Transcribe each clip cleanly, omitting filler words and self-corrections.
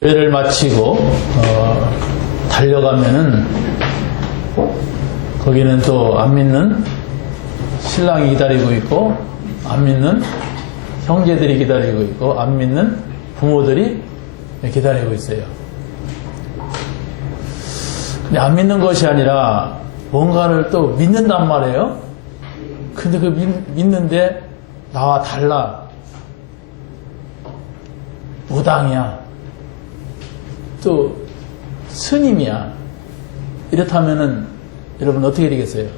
예배를 마치고 달려가면은 거기는 또 안 믿는 신랑이 기다리고 있고, 안 믿는 형제들이 기다리고 있고, 안 믿는 부모들이 기다리고 있어요. 근데 안 믿는 것이 아니라 뭔가를 또 믿는단 말이에요. 근데 그 믿는데 나와 달라. 무당이야. 또 스님이야. 이렇다면은 여러분 어떻게 되겠어요?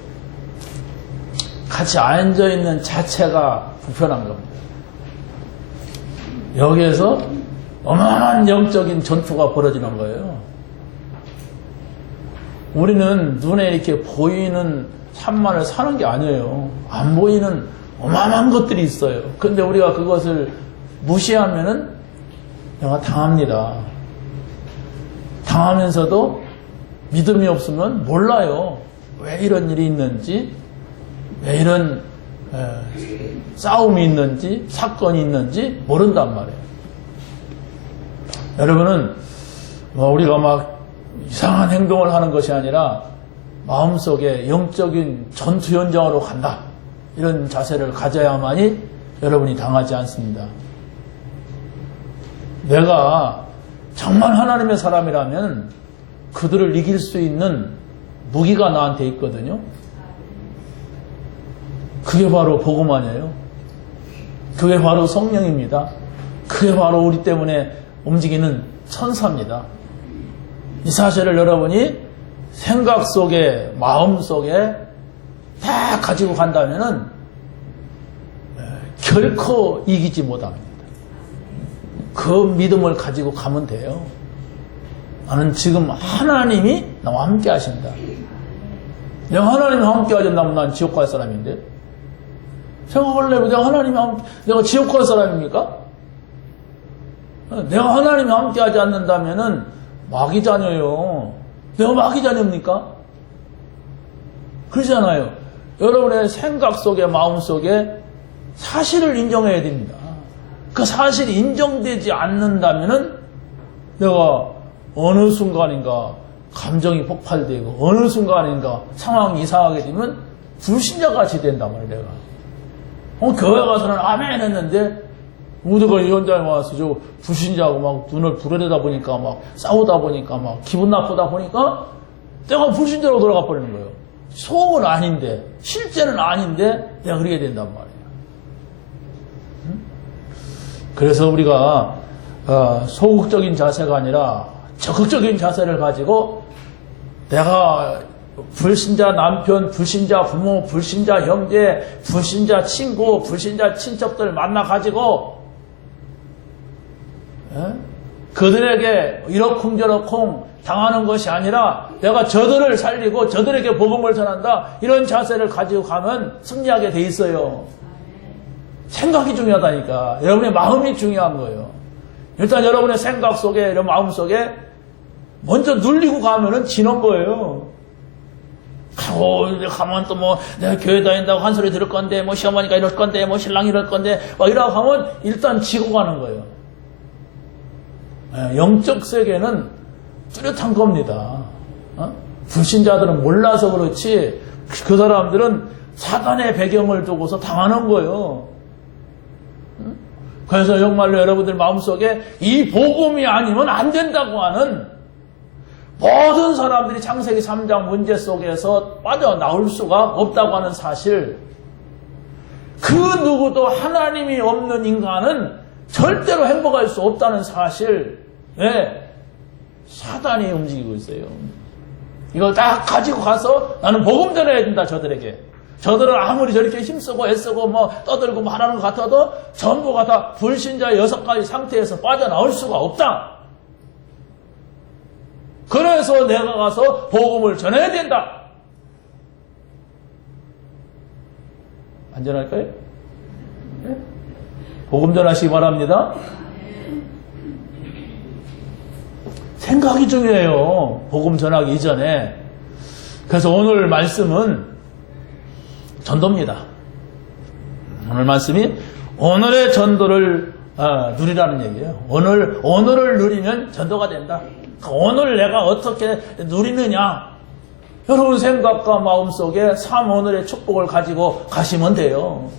같이 앉아있는 자체가 불편한 겁니다. 여기에서 어마어마한 영적인 전투가 벌어지는 거예요. 우리는 눈에 이렇게 보이는 삶만을 사는 게 아니에요. 안 보이는 어마어마한 것들이 있어요. 근데 우리가 그것을 무시하면은 내가 당합니다. 당하면서도 믿음이 없으면 몰라요. 왜 이런 일이 있는지, 왜 이런 싸움이 있는지, 사건이 있는지 모른단 말이에요. 여러분은 우리가 막 이상한 행동을 하는 것이 아니라 마음속에 영적인 전투 현장으로 간다. 이런 자세를 가져야만이 여러분이 당하지 않습니다. 내가 정말 하나님의 사람이라면 그들을 이길 수 있는 무기가 나한테 있거든요. 그게 바로 복음 아니에요. 그게 바로 성령입니다. 그게 바로 우리 때문에 움직이는 천사입니다. 이 사실을 여러분이 생각 속에, 마음 속에 다 가지고 간다면은 결코 이기지 못합니다. 그 믿음을 가지고 가면 돼요. 나는 지금 하나님이 나와 함께 하신다. 내가 하나님과 함께 하신다면 난 지옥 갈 사람인데. 생각을 해보면 내가 지옥 갈 사람입니까? 내가 하나님과 함께 하지 않는다면은 마귀 자녀요. 내가 마귀 자녀입니까? 그러잖아요. 여러분의 생각 속에, 마음 속에 사실을 인정해야 됩니다. 그 사실이 인정되지 않는다면은 내가 어느 순간인가 감정이 폭발되고 어느 순간인가 상황이 이상하게 되면 불신자같이 된단 말이에요. 내가 교회 가서는 아멘 했는데 우리가 이 현장에 와서 저 불신자하고 막 눈을 부르려다 보니까 막 싸우다 보니까 막 기분 나쁘다 보니까 내가 불신자로 돌아가 버리는 거예요. 속은 아닌데, 실제는 아닌데 내가 그러게 된단 말이에요. 그래서 우리가 소극적인 자세가 아니라 적극적인 자세를 가지고 내가 불신자 남편, 불신자 부모, 불신자 형제, 불신자 친구, 불신자 친척들 만나가지고 그들에게 이러쿵저러쿵 당하는 것이 아니라 내가 저들을 살리고 저들에게 복음을 전한다. 이런 자세를 가지고 가면 승리하게 돼 있어요. 생각이 중요하다니까. 여러분의 마음이 중요한 거예요. 일단 여러분의 생각 속에, 이런 마음 속에 먼저 눌리고 가면은 지는 거예요. 가면 또 뭐 내가 교회 다닌다고 한 소리 들을 건데, 뭐 시어머니가 이럴 건데, 뭐 신랑이 이럴 건데, 막 이러고 하면 일단 지고 가는 거예요. 영적 세계는 뚜렷한 겁니다. 불신자들은 몰라서 그렇지 그 사람들은 사단의 배경을 두고서 당하는 거예요. 그래서 정말로 여러분들 마음속에 이 복음이 아니면 안 된다고 하는 모든 사람들이 창세기 3장 문제 속에서 빠져나올 수가 없다고 하는 사실, 그 누구도 하나님이 없는 인간은 절대로 행복할 수 없다는 사실, 사단이 움직이고 있어요. 이걸 딱 가지고 가서 나는 복음 전해야 된다, 저들에게. 저들은 아무리 저렇게 힘쓰고 애쓰고 뭐 떠들고 말하는 것 같아도 전부가 다 불신자의 6가지 상태에서 빠져나올 수가 없다. 그래서 내가 가서 복음을 전해야 된다. 안전할까요? 네? 복음 전하시기 바랍니다. 생각이 중요해요. 복음 전하기 이전에. 그래서 오늘 말씀은 전도입니다. 오늘 말씀이 오늘의 전도를 누리라는 얘기예요. 오늘을 누리면 전도가 된다. 오늘 내가 어떻게 누리느냐. 여러분 생각과 마음속에 오늘의 축복을 가지고 가시면 돼요.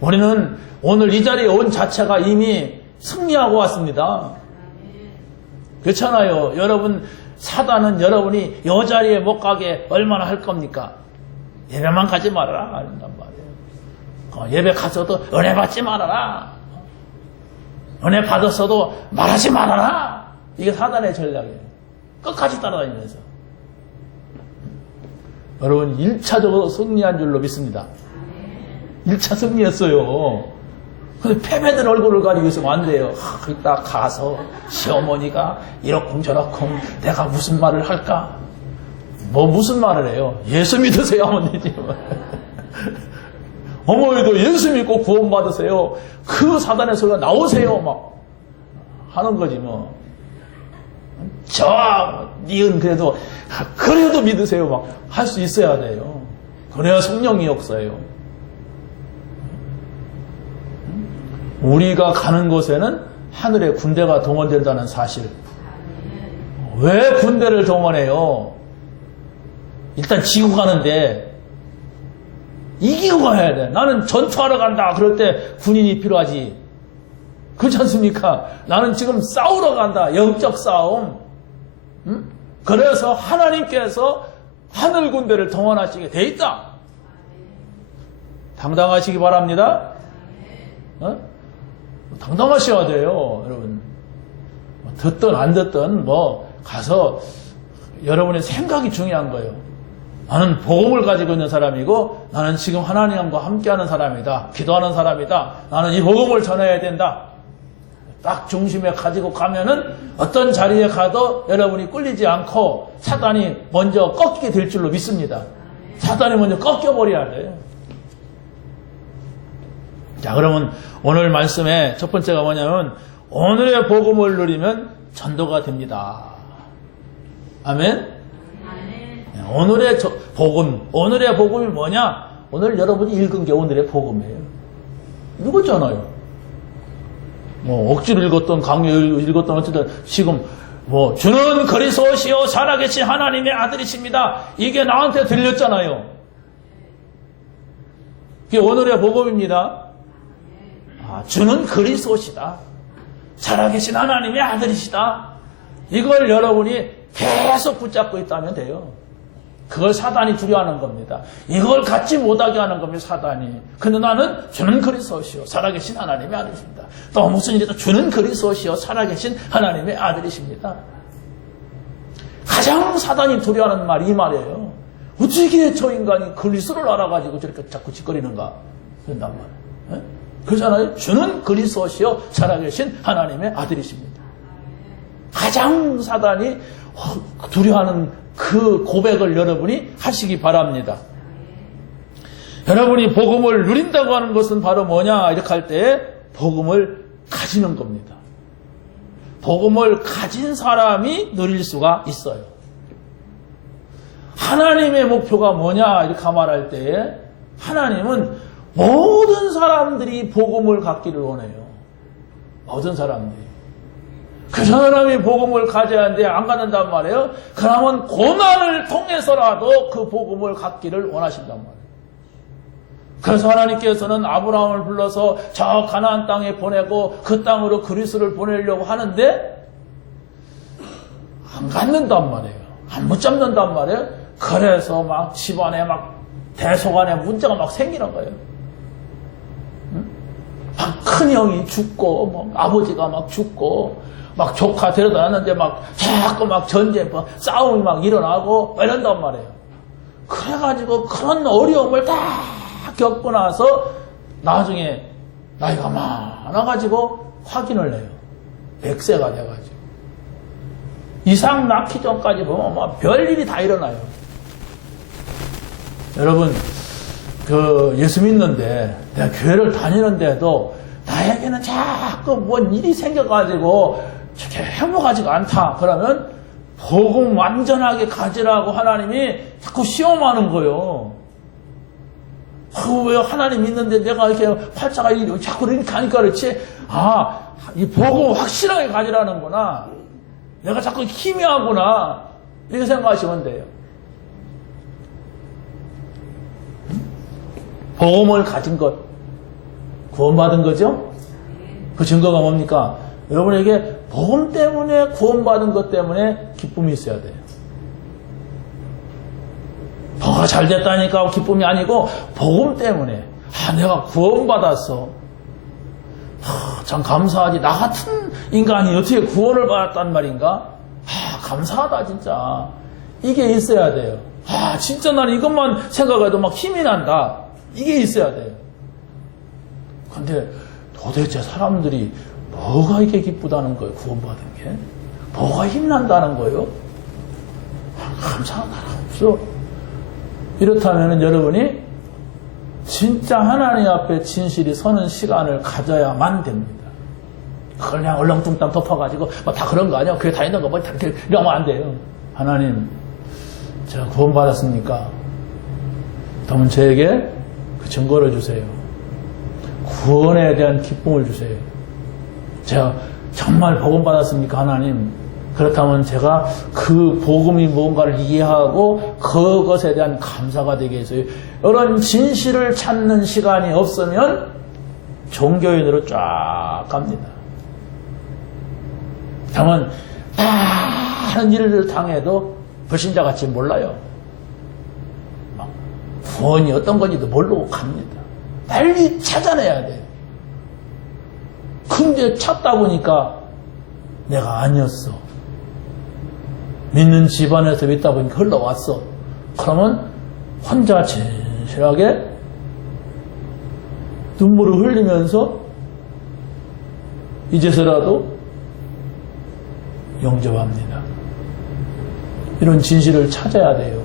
우리는 오늘 이 자리에 온 자체가 이미 승리하고 왔습니다. 그렇잖아요. 여러분 사단은 여러분이 이 자리에 못 가게 얼마나 할 겁니까? 예배만 가지 말아라 이런단 말이에요. 예배 가서도 은혜 받지 말아라. 은혜 받았어도 말하지 말아라. 이게 사단의 전략이에요. 끝까지 따라다니면서. 여러분 1차적으로 승리한 줄로 믿습니다. 1차 승리했어요. 근데 패배들 얼굴을 가리고 있으면 안 돼요. 이따 가서 시어머니가 이러쿵저러쿵 내가 무슨 말을 할까? 무슨 말을 해요? 예수 믿으세요 하면 되지. 어머니도 예수 믿고 구원받으세요. 그 사단의 소리가 나오세요 막 하는 거지 뭐. 니은 그래도 믿으세요 막 할 수 있어야 돼요. 그래야 성령이 역사예요. 우리가 가는 곳에는 하늘의 군대가 동원된다는 사실. 왜 군대를 동원해요? 일단 지고 가는데 이기고 가야 돼. 나는 전투하러 간다. 그럴 때 군인이 필요하지. 그렇지 않습니까? 나는 지금 싸우러 간다. 영적 싸움. 그래서 하나님께서 하늘 군대를 동원하시게 돼 있다. 당당하시기 바랍니다. 당당하셔야 돼요, 여러분. 듣든 안 듣든 가서 여러분의 생각이 중요한 거예요. 나는 복음을 가지고 있는 사람이고 나는 지금 하나님과 함께하는 사람이다. 기도하는 사람이다. 나는 이 복음을 전해야 된다. 딱 중심에 가지고 가면은 어떤 자리에 가도 여러분이 꿀리지 않고 사단이 먼저 꺾이게 될 줄로 믿습니다. 사단이 먼저 꺾여버려야 돼요. 자, 그러면 오늘 말씀의 첫 번째가 뭐냐면 오늘의 복음을 누리면 전도가 됩니다. 아멘? 오늘의 오늘의 복음이 뭐냐? 오늘 여러분이 읽은 게 오늘의 복음이에요. 읽었잖아요. 억지로 읽었던 강요 읽었던 어쨌든 지금 주는 그리스도시요 살아계신 하나님의 아들이십니다. 이게 나한테 들렸잖아요. 그게 오늘의 복음입니다. 주는 그리스도시다. 살아계신 하나님의 아들이시다. 이걸 여러분이 계속 붙잡고 있다면 돼요. 그걸 사단이 두려워하는 겁니다. 이걸 갖지 못하게 하는 겁니다. 사단이. 근데 나는 주는 그리스도시요 살아계신 하나님의 아들이십니다. 또 무슨 일이든 주는 그리스도시요 살아계신 하나님의 아들이십니다. 가장 사단이 두려워하는 말이 이 말이에요. 어떻게 저 인간이 그리스도를 알아가지고 저렇게 자꾸 짓거리는가 그런단 말이에요. 그렇잖아요. 주는 그리스도시요 살아계신 하나님의 아들이십니다. 가장 사단이 두려워하는 그 고백을 여러분이 하시기 바랍니다. 여러분이 복음을 누린다고 하는 것은 바로 뭐냐 이렇게 할 때 복음을 가지는 겁니다. 복음을 가진 사람이 누릴 수가 있어요. 하나님의 목표가 뭐냐 이렇게 말할 때 하나님은 모든 사람들이 복음을 갖기를 원해요. 모든 사람들이. 그 사람이 복음을 가져야 하는데 안 갖는단 말이에요. 그러면 고난을 통해서라도 그 복음을 갖기를 원하신단 말이에요. 그래서 하나님께서는 아브라함을 불러서 저 가나안 땅에 보내고 그 땅으로 그리스도를 보내려고 하는데 안 갖는단 말이에요. 안 붙잡는단 말이에요. 그래서 막 집안에 막 대속안에 문제가 막 생기는 거예요. 막 큰 형이 죽고 아버지가 막 죽고 막 조카 데려다 놨는데 막 자꾸 막 전쟁, 싸움이 막 일어나고 이런단 말이에요. 그래가지고 그런 어려움을 다 겪고 나서 나중에 나이가 많아가지고 확인을 해요. 100세가 돼가지고. 이상 낳기 전까지 보면 막 별일이 다 일어나요. 여러분, 예수 믿는데 내가 교회를 다니는데도 나에게는 자꾸 뭔 일이 생겨가지고 저렇게 행복하지가 않다. 그러면 복음 완전하게 가지라고 하나님이 자꾸 시험하는 거예요. 왜 하나님 있는데 내가 이렇게 활자가 자꾸 이렇게 하니까 그렇지? 이 복음 확실하게 가지라는구나. 내가 자꾸 희미하구나. 이렇게 생각하시면 돼요. 복음을 가진 것, 구원받은 거죠? 그 증거가 뭡니까? 여러분에게 복음 때문에 구원받은 것 때문에 기쁨이 있어야 돼요. 뭐가 잘 됐다니까 기쁨이 아니고 복음 때문에 내가 구원받았어. 참 감사하지. 나 같은 인간이 어떻게 구원을 받았단 말인가? 감사하다 진짜. 이게 있어야 돼요. 진짜 나는 이것만 생각해도 막 힘이 난다. 이게 있어야 돼요. 근데 도대체 사람들이 뭐가 이렇게 기쁘다는 거예요? 구원받은 게? 뭐가 힘난다는 거예요? 감사한 나라 없어. 이렇다면 여러분이 진짜 하나님 앞에 진실이 서는 시간을 가져야만 됩니다. 그걸 그냥 얼렁뚱땅 덮어가지고 다 그런 거 아니야? 교회 다니는 거 다 이렇게 이러면 안 돼요. 하나님, 제가 구원받았습니까? 그러면 저에게 그 증거를 주세요. 구원에 대한 기쁨을 주세요. 제가 정말 복음 받았습니까, 하나님? 그렇다면 제가 그 복음이 무언가를 이해하고 그것에 대한 감사가 되게 해서요. 이런 진실을 찾는 시간이 없으면 종교인으로 쫙 갑니다. 그러면 많은 일을 당해도 불신자같이 몰라요. 구원이 어떤 건지도 모르고 갑니다. 빨리 찾아내야 돼요. 근데 찾다 보니까 내가 아니었어. 믿는 집안에서 믿다 보니까 흘러왔어. 그러면 혼자 진실하게 눈물을 흘리면서 이제서라도 영접합니다. 이런 진실을 찾아야 돼요.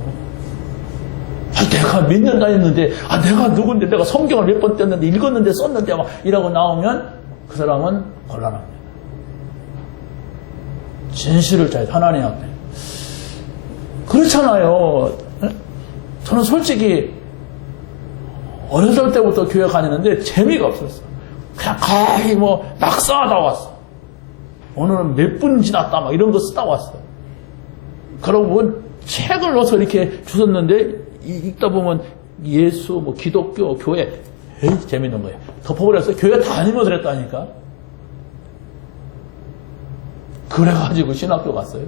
내가 믿는다 했는데, 내가 누군데, 내가 성경을 몇 번 떴는데, 읽었는데, 썼는데, 막 이라고 나오면 그 사람은 곤란합니다. 진실을 찾아야 하나님 앞에. 그렇잖아요. 저는 솔직히 어렸을 때부터 교회 다니는데 재미가 없었어. 그냥 거의 낙서하다 왔어. 오늘은 몇 분 지났다 막 이런 거 쓰다 왔어. 그러고 책을 넣어서 이렇게 주셨는데 읽다 보면 예수, 기독교, 교회 재밌는 거예요. 덮어버렸어. 교회 다니면서 그랬다니까. 그래가지고 신학교 갔어요.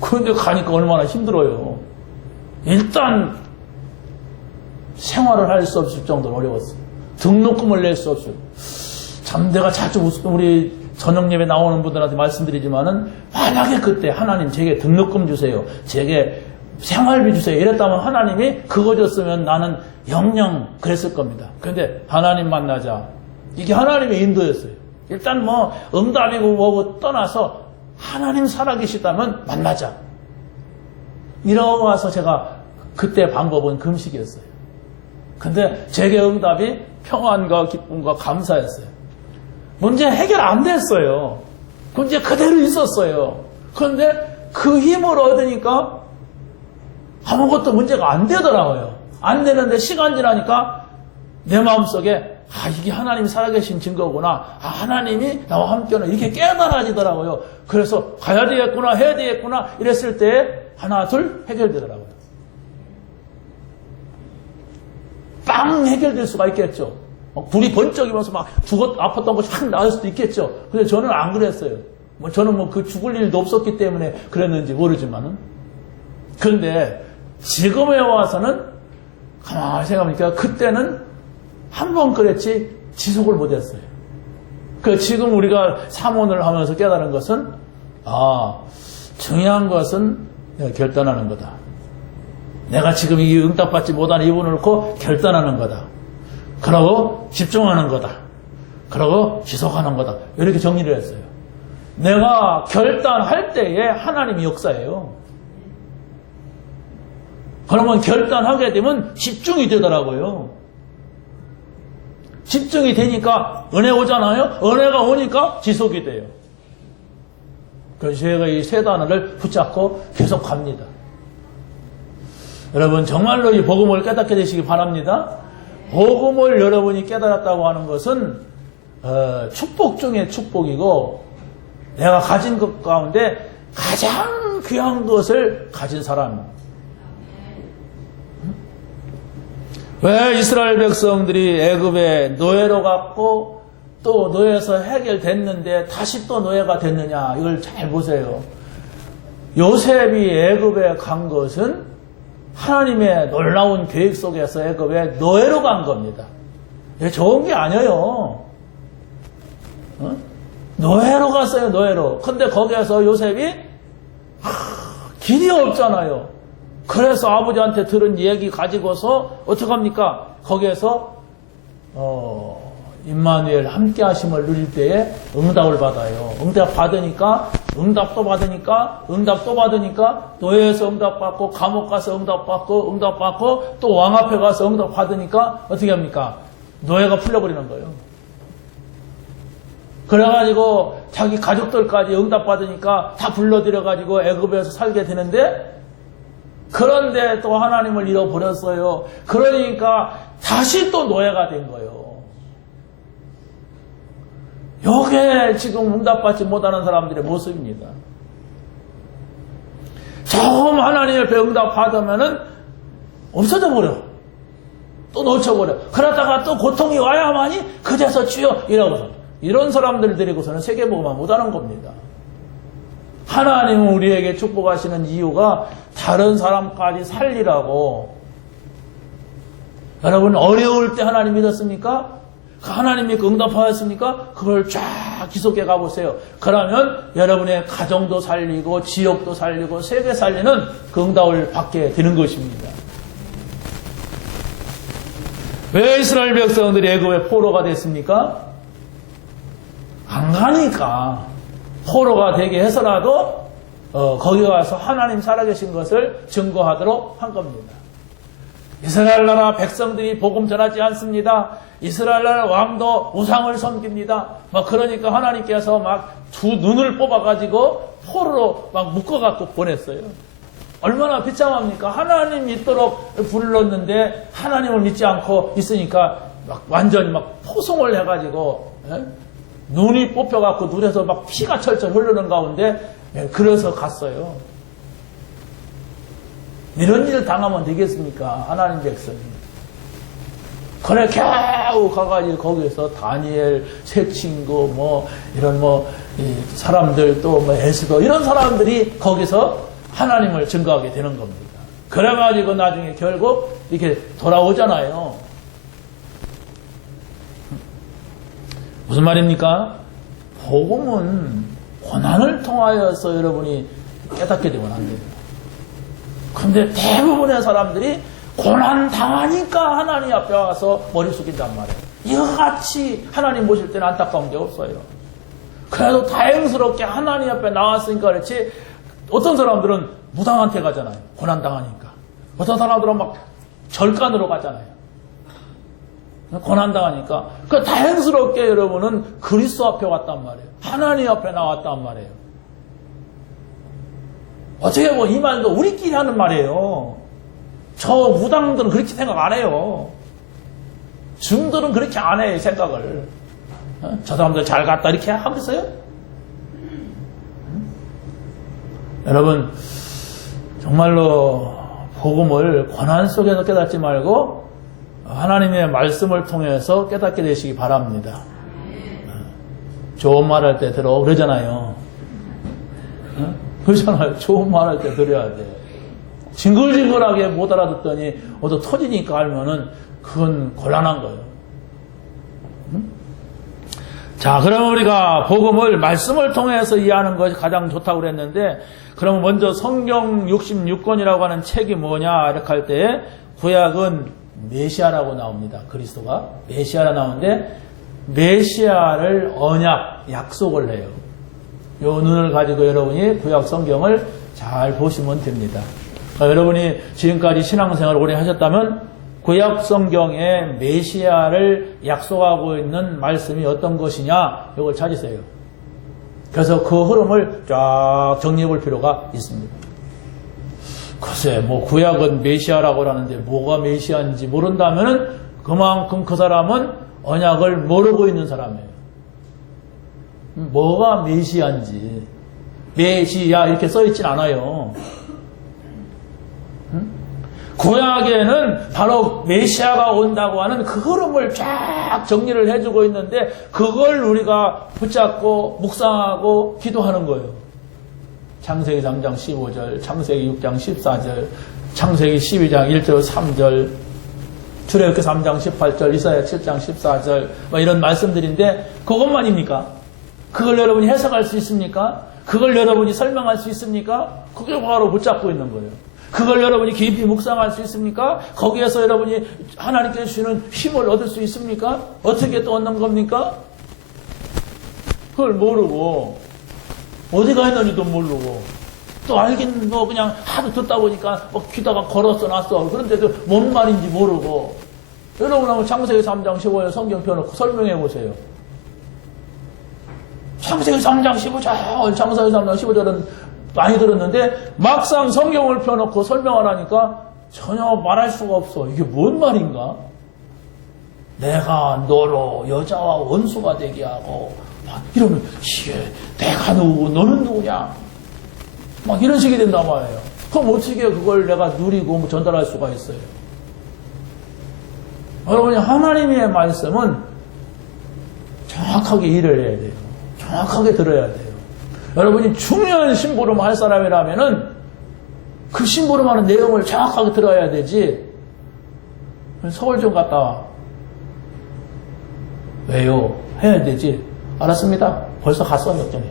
그런데 가니까 얼마나 힘들어요. 일단 생활을 할 수 없을 정도로 어려웠어요. 등록금을 낼 수 없어요. 참 내가 자주 우리 저녁 예배 나오는 분들한테 말씀드리지만은 만약에 그때 하나님 제게 등록금 주세요. 제게 생활비 주세요. 이랬다면 하나님이 그거 줬으면 나는 영영 그랬을 겁니다. 그런데 하나님 만나자. 이게 하나님의 인도였어요. 일단 응답이고 뭐고 떠나서 하나님 살아계시다면 만나자. 이러고 와서 제가 그때 방법은 금식이었어요. 근데 제게 응답이 평안과 기쁨과 감사였어요. 문제 해결 안 됐어요. 문제 그대로 있었어요. 그런데 그 힘을 얻으니까 아무것도 문제가 안 되더라고요. 안 되는데 시간 지나니까 내 마음속에 이게 하나님이 살아계신 증거구나. 하나님이 나와 함께는 이렇게 깨달아지더라고요. 그래서 가야 되겠구나, 해야 되겠구나 이랬을 때 하나, 둘 해결되더라고요. 빵 해결될 수가 있겠죠. 불이 번쩍이면서 막 아팠던 것이 확 나을 수도 있겠죠. 근데 저는 안 그랬어요. 저는 그 죽을 일도 없었기 때문에 그랬는지 모르지만은. 그런데 지금에 와서는 가만히 생각해보니까 그때는 한 번 그랬지 지속을 못했어요. 지금 우리가 사모를 하면서 깨달은 것은 중요한 것은 내가 결단하는 거다. 내가 지금 이 응답받지 못한 이분을 놓고 결단하는 거다. 그러고 집중하는 거다. 그러고 지속하는 거다. 이렇게 정리를 했어요. 내가 결단할 때에 하나님이 역사예요. 그러면 결단하게 되면 집중이 되더라고요. 집중이 되니까 은혜 오잖아요. 은혜가 오니까 지속이 돼요. 그래서 제가 이 세 단어를 붙잡고 계속 갑니다. 여러분 정말로 이 복음을 깨닫게 되시기 바랍니다. 복음을 여러분이 깨달았다고 하는 것은 축복 중에 축복이고 내가 가진 것 가운데 가장 귀한 것을 가진 사람. 왜 이스라엘 백성들이 애굽에 노예로 갔고 또 노예에서 해결됐는데 다시 또 노예가 됐느냐, 이걸 잘 보세요. 요셉이 애굽에 간 것은 하나님의 놀라운 계획 속에서 애굽에 노예로 간 겁니다. 이게 좋은 게 아니에요. 노예로 갔어요, 노예로. 근데 거기에서 요셉이 길이 없잖아요. 그래서 아버지한테 들은 얘기 가지고서 어떡합니까? 거기에서 임마누엘 함께 하심을 누릴 때에 응답을 받아요. 응답 받으니까 응답도 받으니까 응답도 받으니까 노예에서 응답받고 감옥 가서 응답받고 또 왕 앞에 가서 응답 받으니까 어떻게 합니까? 노예가 풀려버리는 거예요. 그래가지고 자기 가족들까지 응답받으니까 다 불러들여가지고 애굽에서 살게 되는데, 그런데 또 하나님을 잃어버렸어요. 그러니까 다시 또 노예가 된 거예요. 이게 지금 응답받지 못하는 사람들의 모습입니다. 처음 하나님 옆에 응답받으면은 없어져 버려. 또 놓쳐버려. 그러다가 또 고통이 와야만이 그제서 주여 이러고서. 이런 사람들 데리고서는 세계복음만 못하는 겁니다. 하나님은 우리에게 축복하시는 이유가 다른 사람까지 살리라고. 여러분 어려울 때 하나님 믿었습니까? 하나님이 응답하였습니까? 그걸 쫙 기속해 가보세요. 그러면 여러분의 가정도 살리고 지역도 살리고 세계 살리는 그 응답을 받게 되는 것입니다. 왜 이스라엘 백성들이 애굽의 포로가 됐습니까? 안 가니까. 포로가 되게 해서라도 거기 가서 하나님 살아계신 것을 증거하도록 한 겁니다. 이스라엘 나라 백성들이 복음 전하지 않습니다. 이스라엘 나라 왕도 우상을 섬깁니다. 그러니까 하나님께서 두 눈을 뽑아가지고 포로로 묶어갖고 보냈어요. 얼마나 비참합니까? 하나님 믿도록 불렀는데 하나님을 믿지 않고 있으니까 완전히 포송을 해가지고, 눈이 뽑혀갖고 눈에서 피가 철철 흐르는 가운데, 그래서 갔어요. 이런 일 당하면 되겠습니까? 하나님 백성이. 그래 겨우 가가지고 거기서 다니엘, 새 친구, 이런 사람들 또 에스더 이런 사람들이 거기서 하나님을 증거하게 되는 겁니다. 그래가지고 나중에 결국 이렇게 돌아오잖아요. 무슨 말입니까? 복음은 고난을 통하여서 여러분이 깨닫게 되면 안 돼요. 근데 대부분의 사람들이 고난 당하니까 하나님 앞에 와서 머리 숙인단 말이에요. 이거같이 하나님 모실 때는 안타까운 게 없어요. 그래도 다행스럽게 하나님 앞에 나왔으니까 그렇지, 어떤 사람들은 무당한테 가잖아요. 고난 당하니까. 어떤 사람들은 절간으로 가잖아요. 고난 당하니까. 그 다행스럽게 여러분은 그리스도 앞에 왔단 말이에요. 하나님 앞에 나왔단 말이에요. 어떻게 보면 이 말도 우리끼리 하는 말이에요. 저 무당들은 그렇게 생각 안 해요. 중들은 그렇게 안 해요, 생각을. 저 사람들 잘 갔다 이렇게 하겠어요? 여러분, 정말로 복음을 고난 속에서 깨닫지 말고 하나님의 말씀을 통해서 깨닫게 되시기 바랍니다. 좋은 말 할 때 들어 그러잖아요. 그러잖아요. 좋은 말 할 때 들어야 돼. 징글징글하게 못 알아듣더니 어디 터지니까 알면은 그건 곤란한 거예요. 자, 그러면 우리가 복음을 말씀을 통해서 이해하는 것이 가장 좋다고 그랬는데, 그러면 먼저 성경 66권이라고 하는 책이 뭐냐 이렇게 할 때 구약은 메시아라고 나옵니다. 그리스도가 메시아라 나오는데, 메시아를 언약, 약속을 해요. 요 눈을 가지고 여러분이 구약 성경을 잘 보시면 됩니다. 여러분이 지금까지 신앙생활을 오래 하셨다면 구약 성경에 메시아를 약속하고 있는 말씀이 어떤 것이냐, 이걸 찾으세요. 그래서 그 흐름을 쫙 정리해 볼 필요가 있습니다. 글쎄, 뭐 구약은 메시아라고 하는데 뭐가 메시아인지 모른다면은 그만큼 그 사람은 언약을 모르고 있는 사람이에요. 뭐가 메시아인지. 메시아 이렇게 써있진 않아요. 구약에는 바로 메시아가 온다고 하는 그 흐름을 쫙 정리를 해주고 있는데 그걸 우리가 붙잡고 묵상하고 기도하는 거예요. 창세기 3장 15절, 창세기 6장 14절, 창세기 12장 1절 3절, 출애굽기 3장 18절, 이사야 7장 14절 뭐 이런 말씀들인데 그것만입니까? 그걸 여러분이 해석할 수 있습니까? 그걸 여러분이 설명할 수 있습니까? 그게 바로 붙잡고 있는 거예요. 그걸 여러분이 깊이 묵상할 수 있습니까? 거기에서 여러분이 하나님께 주시는 힘을 얻을 수 있습니까? 어떻게 또 얻는 겁니까? 그걸 모르고 어디가 있는지도 모르고 또 알긴 뭐 그냥 하도 듣다 보니까 뭐 귀다가 걸었어 놨어. 그런데도 뭔 말인지 모르고 여러분 한번 창세기 3장 15절 성경 펴놓고 설명해 보세요. 창세기 3장 15절, 창세기 3장 15절은 많이 들었는데 막상 성경을 펴놓고 설명하라니까 전혀 말할 수가 없어. 이게 뭔 말인가? 내가 너로 여자와 원수가 되게 하고 막 이러면 이게 내가 누구고 너는 누구냐? 막 이런 식이 된단 말이에요. 그럼 어떻게 그걸 내가 누리고 전달할 수가 있어요? 여러분이 하나님의 말씀은 정확하게 일을 해야 돼요. 정확하게 들어야 돼요. 여러분이 중요한 심부름 할 사람이라면은 그 심부름하는 내용을 정확하게 들어야 되지. 서울 좀 갔다 와. 왜요? 해야 되지. 알았습니다. 벌써 갔어, 역전에.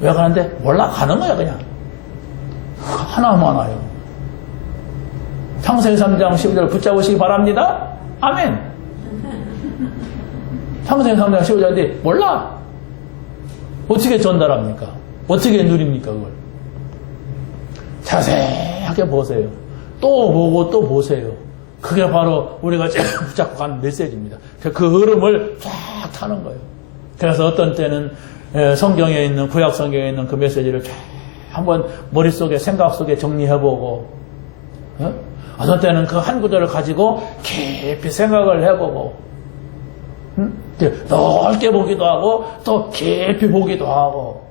왜 가는데? 몰라. 가는 거야, 그냥. 하나만 와요. 창세기 3장 12절 붙잡으시기 바랍니다. 아멘. 창세기 3장 15절인데 몰라. 어떻게 전달합니까? 어떻게 누립니까, 그걸? 자세하게 보세요. 또 보고 또 보세요. 그게 바로 우리가 붙잡고 가는 메시지입니다. 그 흐름을 쫙 타는 거예요. 그래서 어떤 때는 성경에 있는, 구약 성경에 있는 그 메시지를 쫙 한번 머릿속에, 생각 속에 정리해보고, 어떤 때는 그 한 구절을 가지고 깊이 생각을 해보고, 넓게 보기도 하고, 또 깊이 보기도 하고,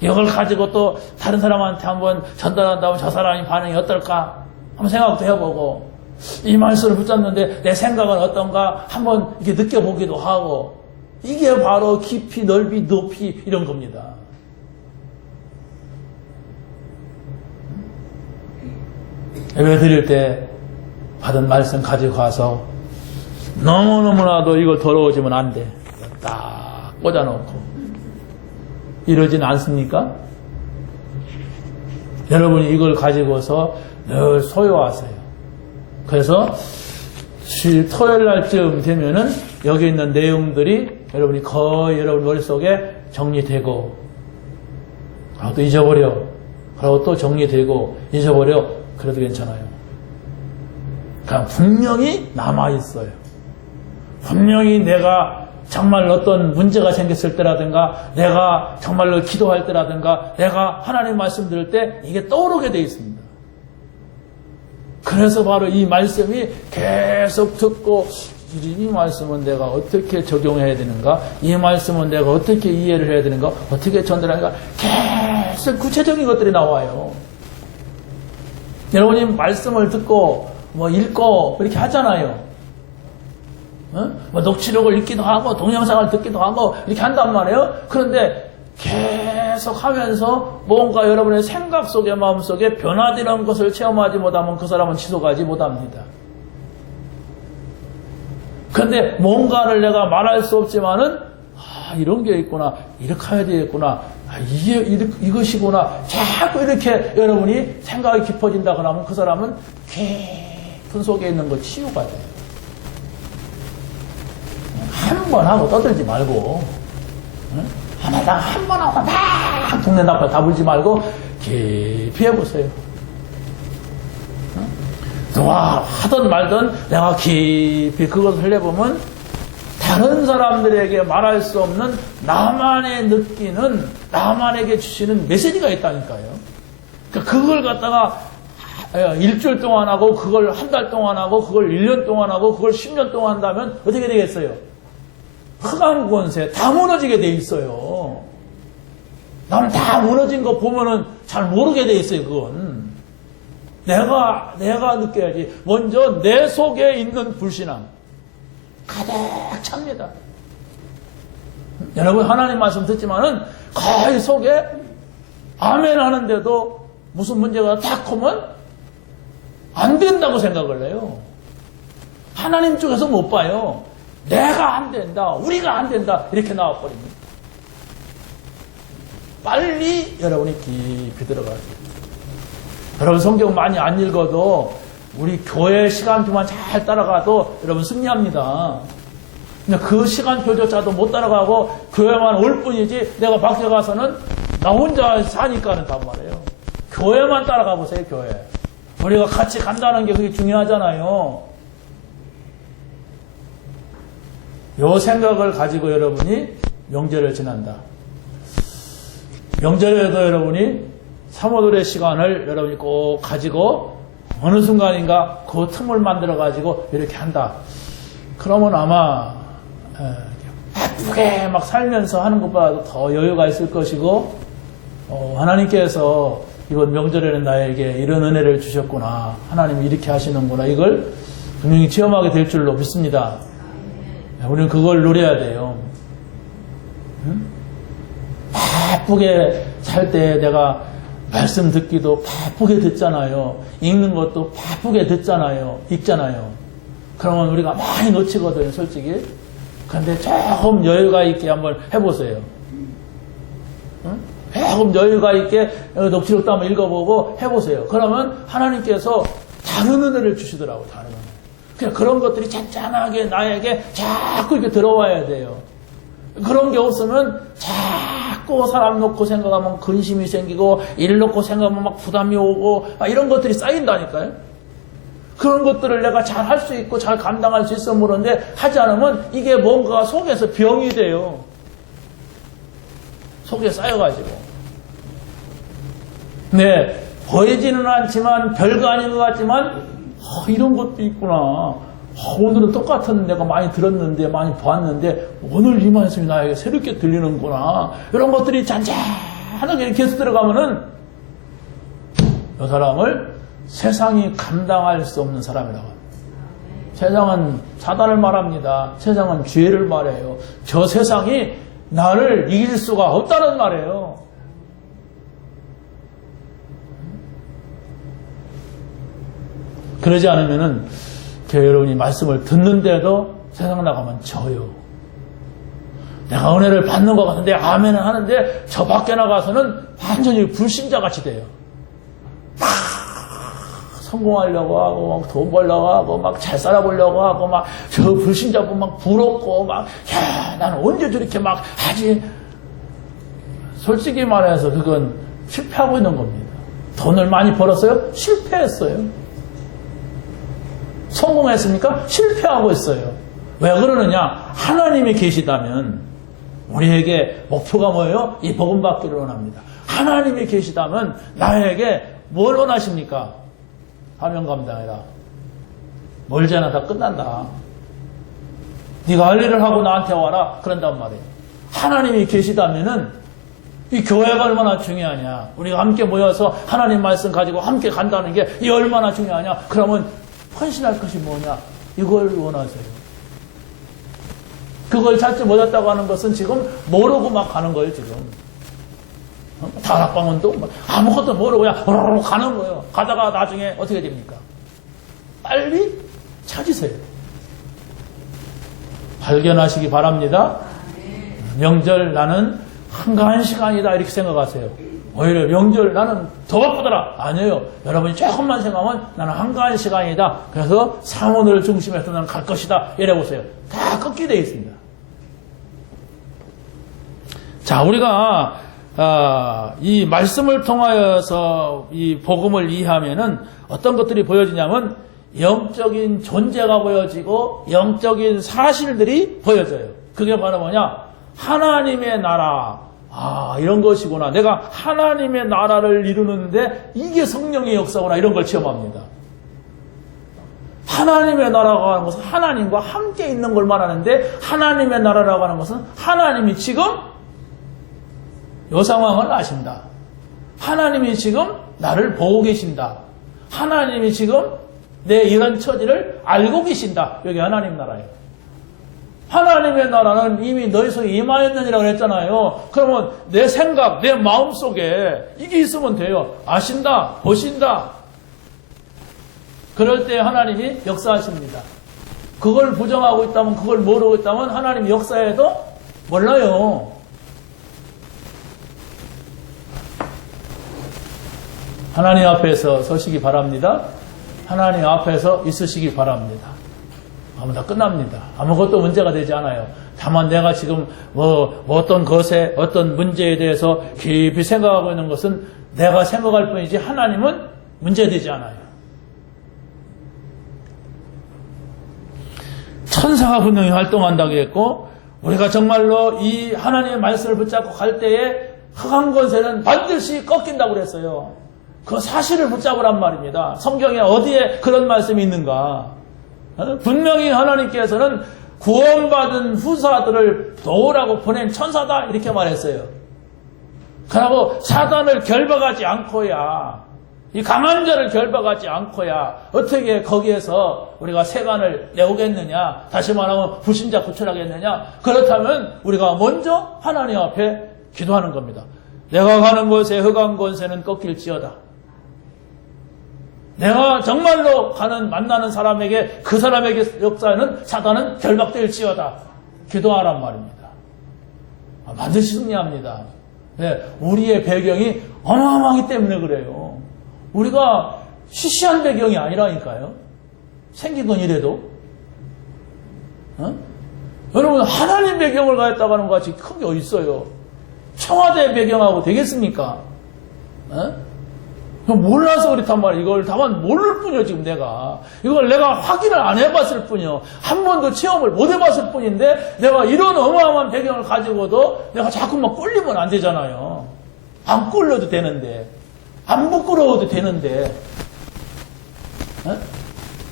이걸 가지고 또 다른 사람한테 한번 전달한다면 저 사람이 반응이 어떨까? 한번 생각도 해보고, 이 말씀을 붙잡는데 내 생각은 어떤가? 한번 이렇게 느껴보기도 하고, 이게 바로 깊이, 넓이, 높이 이런 겁니다. 예배 드릴 때 받은 말씀 가지고 가서 너무너무나도 이걸 더러워지면 안 돼. 딱 꽂아놓고. 이러진 않습니까? 여러분이 이걸 가지고서 늘 소유하세요. 그래서 토요일 날쯤 되면은 여기 있는 내용들이 여러분이 거의 여러분 머릿속에 정리되고, 그리고 또 잊어버려. 그리고 또 정리되고, 잊어버려. 그래도 괜찮아요. 그냥 분명히 남아있어요. 분명히 내가 정말 어떤 문제가 생겼을 때라든가, 내가 정말로 기도할 때라든가, 내가 하나님 말씀 들을 때 이게 떠오르게 되어 있습니다. 그래서 바로 이 말씀이 계속 듣고, 이 말씀은 내가 어떻게 적용해야 되는가? 이 말씀은 내가 어떻게 이해를 해야 되는가? 어떻게 전달하는가? 계속 구체적인 것들이 나와요. 여러분이 말씀을 듣고, 뭐 읽고, 이렇게 하잖아요. 뭐 녹취록을 읽기도 하고, 동영상을 듣기도 하고, 이렇게 한단 말이에요. 그런데 계속 하면서 뭔가 여러분의 생각 속에, 마음 속에 변화되는 것을 체험하지 못하면 그 사람은 지속하지 못합니다. 그런데 뭔가를 내가 말할 수 없지만은, 이런 게 있구나, 이렇게 해야 되겠구나, 이게 이것이구나, 자꾸 이렇게 여러분이 생각이 깊어진다 그러면 그 사람은 깊은 속에 있는 거 치유가 돼요. 한 번 하고 떠들지 말고, 하나당 한 번 하고 막 동네 나팔 다 불지 말고 깊이 해보세요. 누가 하든 말든 내가 깊이 그것을 해보면 다른 사람들에게 말할 수 없는 나만의 느끼는, 나만에게 주시는 메시지가 있다니까요. 그러니까 그걸 갖다가 일주일 동안 하고, 그걸 한 달 동안 하고, 그걸 1년 동안 하고, 그걸 10년 동안 한다면 어떻게 되겠어요? 흑암 권세 다 무너지게 돼 있어요. 나는 다 무너진 거 보면은 잘 모르게 돼 있어요, 그건. 내가 느껴야지. 먼저 내 속에 있는 불신앙. 가득 찹니다. 여러분, 하나님 말씀 듣지만은 거의 속에 아멘 하는데도 무슨 문제가 딱 오면 안 된다고 생각을 해요. 하나님 쪽에서 못 봐요. 내가 안 된다, 우리가 안 된다, 이렇게 나와버립니다. 빨리 여러분이 깊이 들어가세요. 여러분, 성경 많이 안 읽어도 우리 교회 시간표만 잘 따라가도 여러분 승리합니다. 근데 그 시간표조차도 못 따라가고 교회만 올 뿐이지 내가 밖에 가서는 나 혼자 사니까는 단 말이에요. 교회만 따라가 보세요, 교회. 우리가 같이 간다는 게 그게 중요하잖아요. 요 생각을 가지고 여러분이 명절을 지난다. 명절에도 여러분이 사모들의 시간을 여러분이 꼭 가지고 어느 순간인가 그 틈을 만들어 가지고 이렇게 한다. 그러면 아마 바쁘게 막 살면서 하는 것보다도 더 여유가 있을 것이고, 하나님께서 이번 명절에는 나에게 이런 은혜를 주셨구나, 하나님이 이렇게 하시는구나, 이걸 분명히 체험하게 될 줄로 믿습니다. 우리는 그걸 노려야 돼요. 응? 바쁘게 살 때 내가 말씀 듣기도 바쁘게 듣잖아요. 읽는 것도 바쁘게 읽잖아요. 그러면 우리가 많이 놓치거든요, 솔직히. 그런데 조금 여유가 있게 한번 해보세요. 응? 조금 여유가 있게 녹취록도 한번 읽어보고 해보세요. 그러면 하나님께서 다른 은혜를 주시더라고요, 다른 은혜. 그냥 그런 것들이 잔잔하게 나에게 자꾸 이렇게 들어와야 돼요. 그런 게 없으면 자꾸 사람 놓고 생각하면 근심이 생기고, 일 놓고 생각하면 막 부담이 오고, 이런 것들이 쌓인다니까요. 그런 것들을 내가 잘 할 수 있고 잘 감당할 수 있어 모르는데 하지 않으면 이게 뭔가 속에서 병이 돼요. 속에 쌓여가지고. 네, 보이지는 않지만 별거 아닌 것 같지만 이런 것도 있구나. 오늘은 똑같은 내가 많이 들었는데, 많이 보았는데 오늘 이 말씀이 나에게 새롭게 들리는구나. 이런 것들이 잔잔하게 계속 들어가면은 이 사람을 세상이 감당할 수 없는 사람이라고 합니다. 세상은 사단을 말합니다. 세상은 죄를 말해요. 저 세상이 나를 이길 수가 없다는 말이에요. 그러지 않으면은 여러분이 말씀을 듣는데도 세상 나가면 져요. 내가 은혜를 받는 것 같은데 아멘은 하는데 저 밖에 나가서는 완전히 불신자같이 돼요. 막 성공하려고 하고 막 돈 벌려고 하고 막 잘 살아보려고 하고 막 저 불신자분 막 부럽고 막 야, 나는 언제 저렇게 막 하지. 솔직히 말해서 그건 실패하고 있는 겁니다. 돈을 많이 벌었어요? 실패했어요. 성공했습니까? 실패하고 있어요. 왜 그러느냐? 하나님이 계시다면 우리에게 목표가 뭐예요? 이 복음 받기를 원합니다. 하나님이 계시다면 나에게 뭘 원하십니까? 사명 감당해라. 멀지 않아 다 끝난다. 네가 할 일을 하고 나한테 와라. 그런단 말이에요. 하나님이 계시다면은 이 교회가 얼마나 중요하냐. 우리가 함께 모여서 하나님 말씀 가지고 함께 간다는 게 이 얼마나 중요하냐. 그러면 헌신할 것이 뭐냐? 이걸 원하세요. 그걸 찾지 못했다고 하는 것은 지금 모르고 막 가는 거예요, 지금. 다락방은도 아무것도 모르고 그냥 가는 거예요. 가다가 나중에 어떻게 됩니까? 빨리 찾으세요. 발견하시기 바랍니다. 명절 나는 한가한 시간이다 이렇게 생각하세요. 오히려 명절 나는 더 바쁘더라. 아니에요. 여러분이 조금만 생각하면 나는 한가한 시간이다. 그래서 사모를 중심해서 나는 갈 것이다. 이래보세요. 다 꺾게 되어 있습니다. 자, 우리가 이 말씀을 통하여서 이 복음을 이해하면은 어떤 것들이 보여지냐면 영적인 존재가 보여지고 영적인 사실들이 보여져요. 그게 바로 뭐냐? 하나님의 나라, 아, 이런 것이구나. 내가 하나님의 나라를 이루는데 이게 성령의 역사구나. 이런 걸 체험합니다. 하나님의 나라가 하는 것은 하나님과 함께 있는 걸 말하는데 하나님의 나라라고 하는 것은 하나님이 지금 이 상황을 아신다. 하나님이 지금 나를 보고 계신다. 하나님이 지금 내 이런 처지를 알고 계신다. 여기 하나님 나라예요. 하나님의 나라는 이미 너희 속에 임하였느니라고 그랬잖아요. 그러면 내 생각, 내 마음속에 이게 있으면 돼요. 아신다, 보신다. 그럴 때 하나님이 역사하십니다. 그걸 부정하고 있다면, 그걸 모르고 있다면 하나님 역사에도 몰라요. 하나님 앞에서 서시기 바랍니다. 하나님 앞에서 있으시기 바랍니다. 아무 다 끝납니다. 아무것도 문제가 되지 않아요. 다만 내가 지금 어떤 것에, 어떤 문제에 대해서 깊이 생각하고 있는 것은 내가 생각할 뿐이지 하나님은 문제되지 않아요. 천사가 분명히 활동한다고 했고, 우리가 정말로 이 하나님의 말씀을 붙잡고 갈 때에 흑암 권세는 반드시 꺾인다고 그랬어요. 그 사실을 붙잡으란 말입니다. 성경에 어디에 그런 말씀이 있는가? 분명히 하나님께서는 구원받은 후사들을 도우라고 보낸 천사다 이렇게 말했어요. 그러고 사단을 결박하지 않고야, 이 강한 자를 결박하지 않고야 어떻게 거기에서 우리가 세간을 내오겠느냐? 다시 말하면 불신자 구출하겠느냐? 그렇다면 우리가 먼저 하나님 앞에 기도하는 겁니다. 내가 가는 곳에 흑암 권세는 꺾일지어다. 내가 정말로 만나는 사람에게, 그 사람에게 역사하는 사단은 결박될지어다. 기도하란 말입니다. 반드시 승리합니다. 네, 우리의 배경이 어마어마하기 때문에 그래요. 우리가 시시한 배경이 아니라니까요. 생긴 건 이래도. 여러분, 하나님 배경을 가졌다고 하는 것 같이 큰 게 어디 있어요? 청와대 배경하고 되겠습니까? 몰라서 그렇단 말이에요. 이걸 다만 모를 뿐이요, 지금 내가. 이걸 내가 확인을 안 해봤을 뿐이요. 한 번도 체험을 못 해봤을 뿐인데, 내가 이런 어마어마한 배경을 가지고도 내가 자꾸 막 꿀리면 안 되잖아요. 안 꿀려도 되는데, 안 부끄러워도 되는데,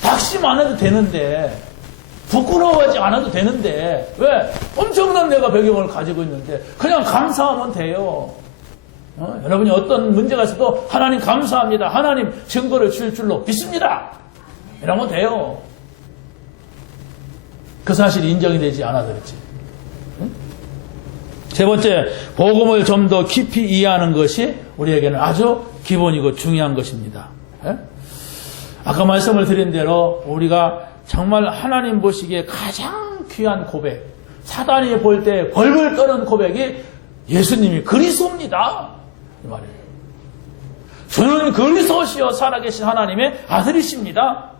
낙심 안 해도 되는데, 부끄러워하지 않아도 되는데, 왜? 엄청난 내가 배경을 가지고 있는데, 그냥 감사하면 돼요. 여러분이 어떤 문제가 있어도 하나님 감사합니다. 하나님 증거를 줄 줄로 믿습니다. 이러면 돼요. 그 사실이 인정이 되지 않아도 그렇지. 세 번째, 복음을 좀 더 깊이 이해하는 것이 우리에게는 아주 기본이고 중요한 것입니다. 아까 말씀을 드린 대로 우리가 정말 하나님 보시기에 가장 귀한 고백, 사단이 볼 때 벌벌 떠는 고백이 예수님이 그리스도입니다. 이 말이에요. 저는 그리스도시여 살아계신 하나님의 아들이십니다.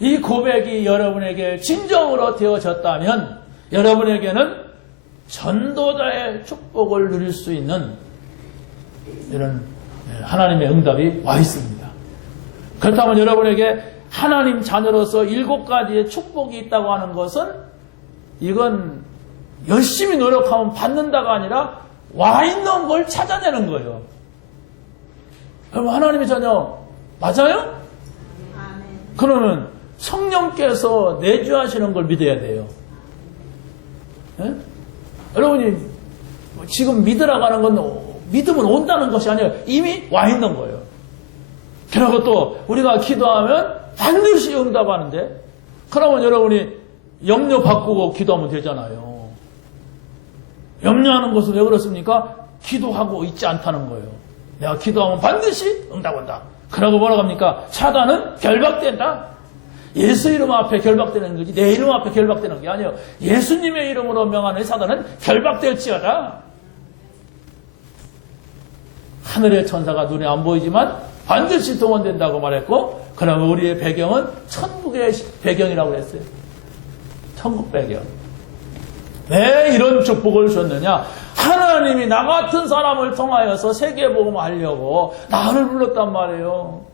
이 고백이 여러분에게 진정으로 되어졌다면 여러분에게는 전도자의 축복을 누릴 수 있는 이런 하나님의 응답이 와 있습니다. 그렇다면 여러분에게 하나님 자녀로서 7가지의 축복이 있다고 하는 것은 이건 열심히 노력하면 받는다가 아니라 와 있는 걸 찾아내는 거예요. 그럼 하나님의 자녀 맞아요? 그러면 성령께서 내주하시는 걸 믿어야 돼요. 네? 여러분이 지금 믿으라고 하는 건 믿으면 온다는 것이 아니라 이미 와 있는 거예요. 그리고 또 우리가 기도하면 반드시 응답하는데, 그러면 여러분이 염려 바꾸고 기도하면 되잖아요. 염려하는 것은 왜 그렇습니까? 기도하고 있지 않다는 거예요. 내가 기도하면 반드시 응답한다. 그러고 뭐라고 합니까? 사단은 결박된다. 예수 이름 앞에 결박되는 거지 내 이름 앞에 결박되는 게 아니에요. 예수님의 이름으로 명하는 사단은 결박될지어다. 하늘의 천사가 눈에 안 보이지만 반드시 동원된다고 말했고, 그러면 우리의 배경은 천국의 배경이라고 했어요. 천국 배경. 왜 이런 축복을 줬느냐? 하나님이 나 같은 사람을 통하여서 세계복음을 하려고 나를 불렀단 말이에요.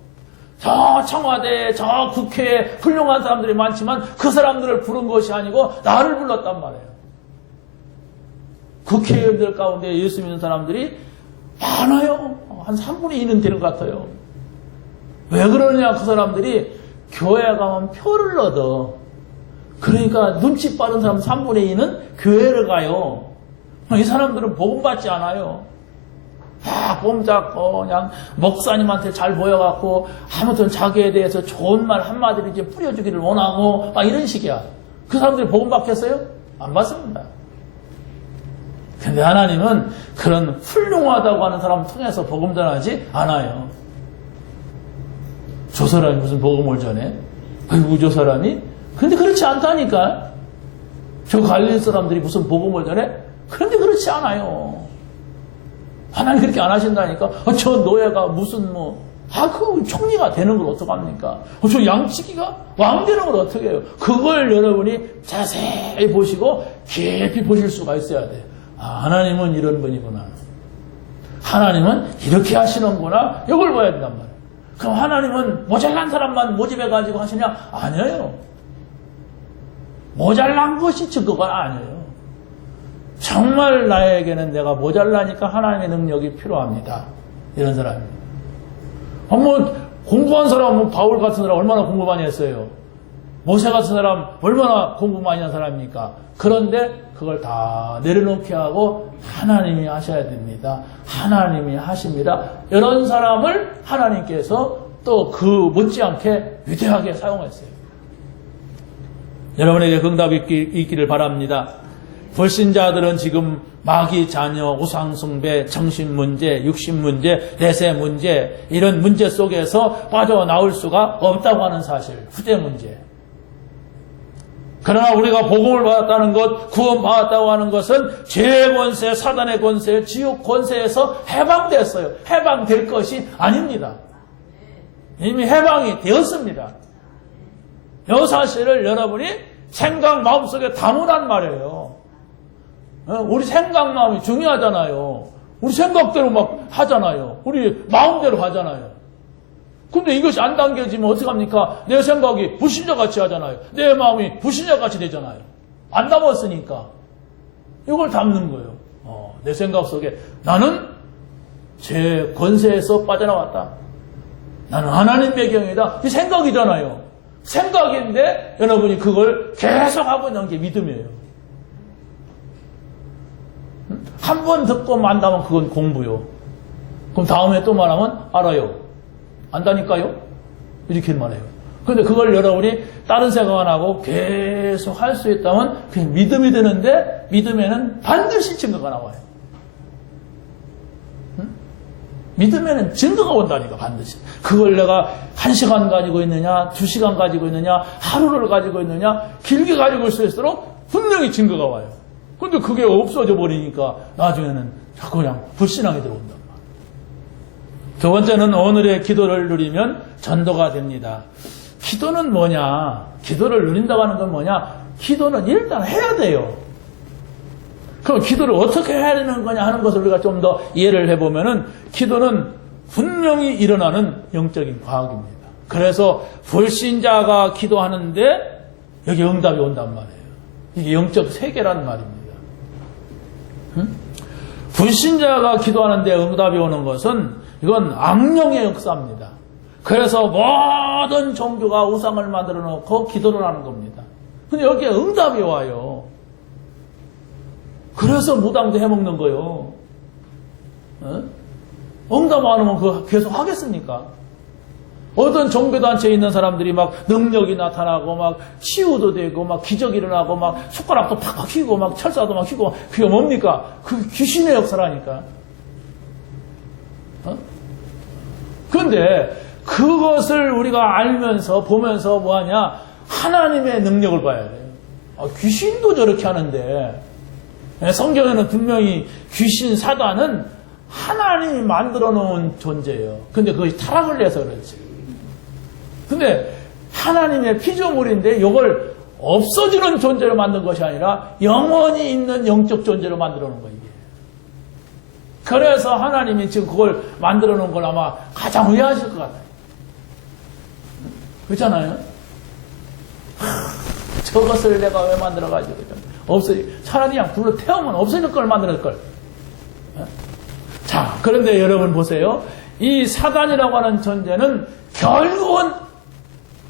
저 청와대에, 저 국회에 훌륭한 사람들이 많지만 그 사람들을 부른 것이 아니고 나를 불렀단 말이에요. 국회의원들 가운데 예수 믿는 사람들이 많아요. 한 3분의 2는 되는 것 같아요. 왜 그러냐? 그 사람들이 교회 가면 표를 얻어. 그러니까 눈치 빠른 사람 3분의 2는 교회를 가요. 이 사람들은 복음 받지 않아요. 봄 잡고 그냥 목사님한테 잘 보여갖고 아무튼 자기에 대해서 좋은 말 한마디를 이제 뿌려주기를 원하고 막 이런 식이야. 그 사람들이 복음 받겠어요? 안 받습니다. 근데 하나님은 그런 훌륭하다고 하는 사람 통해서 복음 전하지 않아요. 저 사람이 무슨 복음을 전해? 아이고 저 사람이? 근데 그렇지 않다니까. 저 갈릴리 사람들이 무슨 복음을 전해? 그런데 그렇지 않아요. 하나님 그렇게 안 하신다니까. 저 노예가 무슨 그 총리가 되는 걸 어떡합니까? 저 양치기가 왕 되는 걸 어떻게 해요? 그걸 여러분이 자세히 보시고 깊이 보실 수가 있어야 돼요. 하나님은 이런 분이구나. 하나님은 이렇게 하시는구나. 이걸 봐야 된단 말이에요. 그럼 하나님은 모자란 사람만 모집해가지고 하시냐? 아니에요. 모자란 것이 증거가 아니에요. 정말 나에게는 내가 모자라니까 하나님의 능력이 필요합니다. 이런 사람입니다. 공부한 사람, 바울 같은 사람 얼마나 공부 많이 했어요. 모세 같은 사람 얼마나 공부 많이 한 사람입니까? 그런데 그걸 다 내려놓게 하고 하나님이 하셔야 됩니다. 하나님이 하십니다. 이런 사람을 하나님께서 또 그 못지않게 위대하게 사용했어요. 여러분에게 응답이 있기를 바랍니다. 불신자들은 지금 마귀 자녀, 우상숭배, 정신문제, 육신문제, 내세문제 이런 문제 속에서 빠져나올 수가 없다고 하는 사실, 후대문제. 그러나 우리가 복음을 받았다는 것, 구원받았다고 하는 것은 죄의 권세, 사단의 권세, 지옥 권세에서 해방됐어요. 해방될 것이 아닙니다. 이미 해방이 되었습니다. 이 사실을 여러분이 생각 마음속에 담으란 말이에요. 우리 생각 마음이 중요하잖아요. 우리 생각대로 막 하잖아요. 우리 마음대로 가잖아요. 근데 이것이 안 당겨지면 어떡합니까? 내 생각이 불신자같이 하잖아요. 내 마음이 불신자같이 되잖아요. 안 담았으니까. 이걸 담는 거예요. 내 생각 속에 나는 제 권세에서 빠져나왔다. 나는 하나님 배경이다. 이 생각이잖아요. 생각인데 여러분이 그걸 계속하고 있는 게 믿음이에요. 한 번 듣고 만다면 그건 공부요. 그럼 다음에 또 말하면 알아요. 안다니까요? 이렇게 말해요. 그런데 그걸 여러분이 다른 생각 안 하고 계속 할 수 있다면 그게 믿음이 되는데 믿음에는 반드시 증거가 나와요. 믿음에는 증거가 온다니까 반드시. 그걸 내가 1시간 가지고 있느냐 2시간 가지고 있느냐 하루를 가지고 있느냐 길게 가지고 있을수록 분명히 증거가 와요. 근데 그게 없어져 버리니까 나중에는 자꾸 그냥 불신앙이 들어온단 말이에요. 두 번째는 오늘의 기도를 누리면 전도가 됩니다. 기도는 뭐냐? 기도를 누린다고 하는 건 뭐냐? 기도는 일단 해야 돼요. 그럼 기도를 어떻게 해야 되는 거냐 하는 것을 우리가 좀 더 이해를 해보면은 기도는 분명히 일어나는 영적인 과학입니다. 그래서 불신자가 기도하는데 여기 응답이 온단 말이에요. 이게 영적 세계라는 말입니다. 불신자가 기도하는데 응답이 오는 것은 이건 악령의 역사입니다. 그래서 모든 종교가 우상을 만들어 놓고 기도를 하는 겁니다. 근데 여기에 응답이 와요. 그래서 무당도 해먹는 거예요. 응답 안 오면 그거 계속 하겠습니까? 어떤 종교단체에 있는 사람들이 막 능력이 나타나고 막 치유도 되고 막 기적이 일어나고 막 손가락도 팍팍 휘고 막 철사도 막 휘고 그게 뭡니까? 그 귀신의 역사라니까. 그런데 그것을 우리가 알면서 보면서 뭐하냐? 하나님의 능력을 봐야 돼요. 귀신도 저렇게 하는데 성경에는 분명히 귀신 사단은 하나님이 만들어 놓은 존재예요. 근데 그것이 타락을 해서 그렇지. 근데 하나님의 피조물인데 이걸 없어지는 존재로 만든 것이 아니라 영원히 있는 영적 존재로 만들어 놓은 거예요. 이게. 그래서 하나님이 지금 그걸 만들어 놓은 걸 아마 가장 의아하실 것 같아요. 그렇잖아요? 저것을 내가 왜 만들어가지고 차라리 그냥 불로 태우면 없어질 걸 만들 걸. 자, 그런데 여러분 보세요. 이 사단이라고 하는 존재는 결국은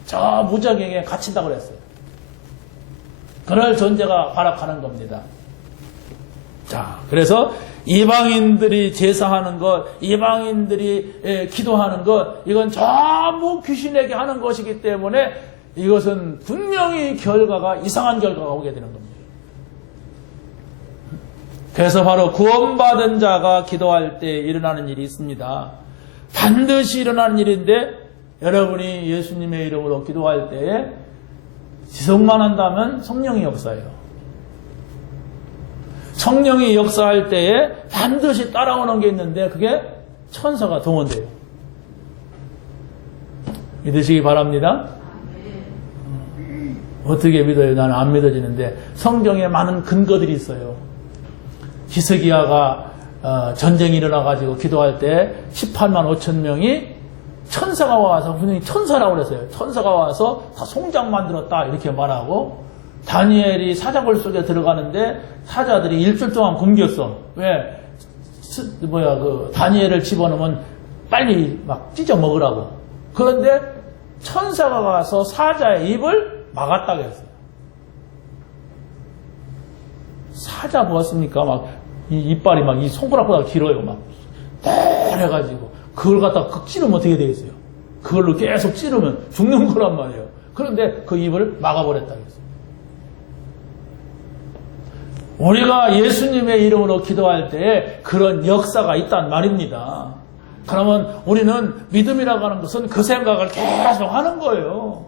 저 무적에게 갇힌다고 그랬어요. 그럴 존재가 발악하는 겁니다. 자, 그래서 이방인들이 제사하는 것, 이방인들이 기도하는 것, 이건 전부 귀신에게 하는 것이기 때문에 이것은 분명히 이상한 결과가 오게 되는 겁니다. 그래서 바로 구원받은 자가 기도할 때 일어나는 일이 있습니다. 반드시 일어나는 일인데 여러분이 예수님의 이름으로 기도할 때에 지속만 한다면 성령이 역사해요. 성령이 역사할 때에 반드시 따라오는 게 있는데 그게 천사가 동원돼요. 믿으시기 바랍니다. 어떻게 믿어요? 나는 안 믿어지는데 성경에 많은 근거들이 있어요. 히스기야가 전쟁이 일어나가지고 기도할 때 18만 5천 명이 천사가 와서 분명히 천사라고 그랬어요. 천사가 와서 다 송장 만들었다 이렇게 말하고 다니엘이 사자굴 속에 들어가는데 사자들이 일주일 동안 굶겼어. 왜? 다니엘을 집어넣으면 빨리 막 찢어 먹으라고. 그런데 천사가 가서 사자의 입을 막았다고 했어요. 사자 보았습니까? 막 이 이빨이 막 이 손가락보다 길어요. 막 해가지고 그걸 갖다가 극 찌르면 어떻게 되겠어요? 그걸로 계속 찌르면 죽는 거란 말이에요. 그런데 그 입을 막아버렸다고 했어요. 우리가 예수님의 이름으로 기도할 때에 그런 역사가 있단 말입니다. 그러면 우리는 믿음이라고 하는 것은 그 생각을 계속 하는 거예요.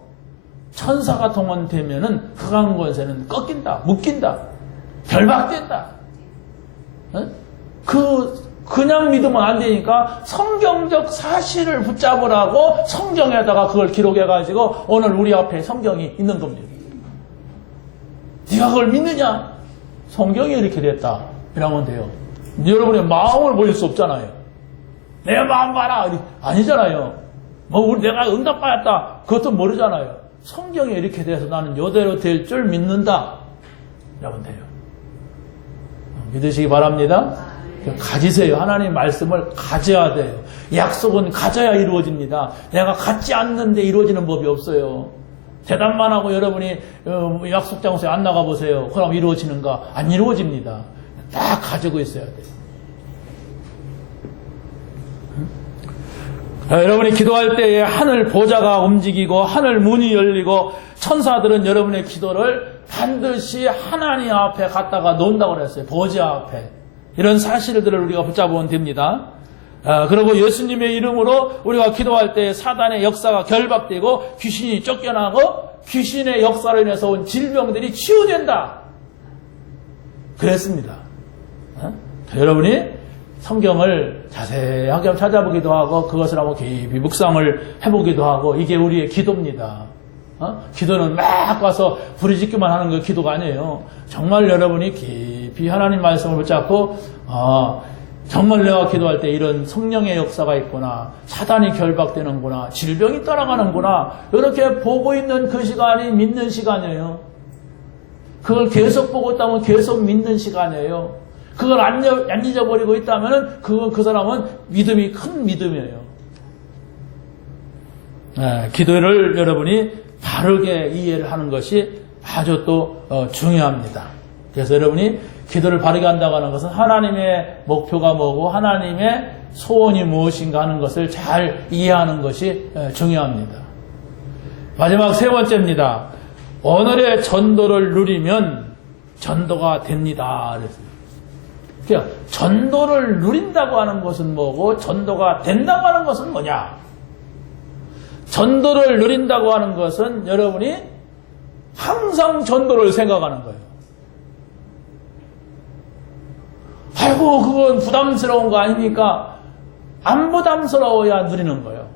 천사가 동원되면은 흑암 권세는 꺾인다, 묶인다, 결박된다. 그냥 믿으면 안 되니까 성경적 사실을 붙잡으라고 성경에다가 그걸 기록해가지고 오늘 우리 앞에 성경이 있는 겁니다. 네가 그걸 믿느냐? 성경이 이렇게 됐다. 이러면 돼요. 여러분의 마음을 보일 수 없잖아요. 내 마음 봐라. 아니잖아요. 내가 응답받았다. 그것도 모르잖아요. 성경이 이렇게 돼서 나는 이대로 될 줄 믿는다. 이러면 돼요. 믿으시기 바랍니다. 가지세요. 하나님 말씀을 가져야 돼요. 약속은 가져야 이루어집니다. 내가 갖지 않는데 이루어지는 법이 없어요. 대답만 하고 여러분이 약속 장소에 안 나가 보세요. 그럼 이루어지는가? 안 이루어집니다. 딱 가지고 있어야 돼요. 여러분이 기도할 때에 하늘 보좌가 움직이고 하늘 문이 열리고 천사들은 여러분의 기도를 반드시 하나님 앞에 갖다가 놓는다고 그랬어요. 보좌 앞에. 이런 사실들을 우리가 붙잡으면 됩니다. 그리고 예수님의 이름으로 우리가 기도할 때 사단의 역사가 결박되고 귀신이 쫓겨나고 귀신의 역사로 인해서 온 질병들이 치유된다. 그랬습니다. 여러분이 성경을 자세하게 찾아보기도 하고 그것을 하고 깊이 묵상을 해보기도 하고 이게 우리의 기도입니다. 기도는 막 가서 부르짖기만 하는 게 기도가 아니에요. 정말 여러분이 깊이 하나님 말씀을 붙잡고 정말 내가 기도할 때 이런 성령의 역사가 있구나, 사단이 결박되는구나, 질병이 떠나가는구나 이렇게 보고 있는 그 시간이 믿는 시간이에요. 그걸 계속 보고 있다면 계속 믿는 시간이에요. 그걸 안 잊어버리고 있다면 그 사람은 믿음이 큰 믿음이에요. 기도를 여러분이 바르게 이해를 하는 것이 아주 또 중요합니다. 그래서 여러분이 기도를 바르게 한다고 하는 것은 하나님의 목표가 뭐고 하나님의 소원이 무엇인가 하는 것을 잘 이해하는 것이 중요합니다. 마지막 세 번째입니다. 오늘의 전도를 누리면 전도가 됩니다. 그러니까 전도를 누린다고 하는 것은 뭐고 전도가 된다고 하는 것은 뭐냐? 전도를 누린다고 하는 것은 여러분이 항상 전도를 생각하는 거예요. 아이고 그건 부담스러운 거 아닙니까? 안 부담스러워야 누리는 거예요.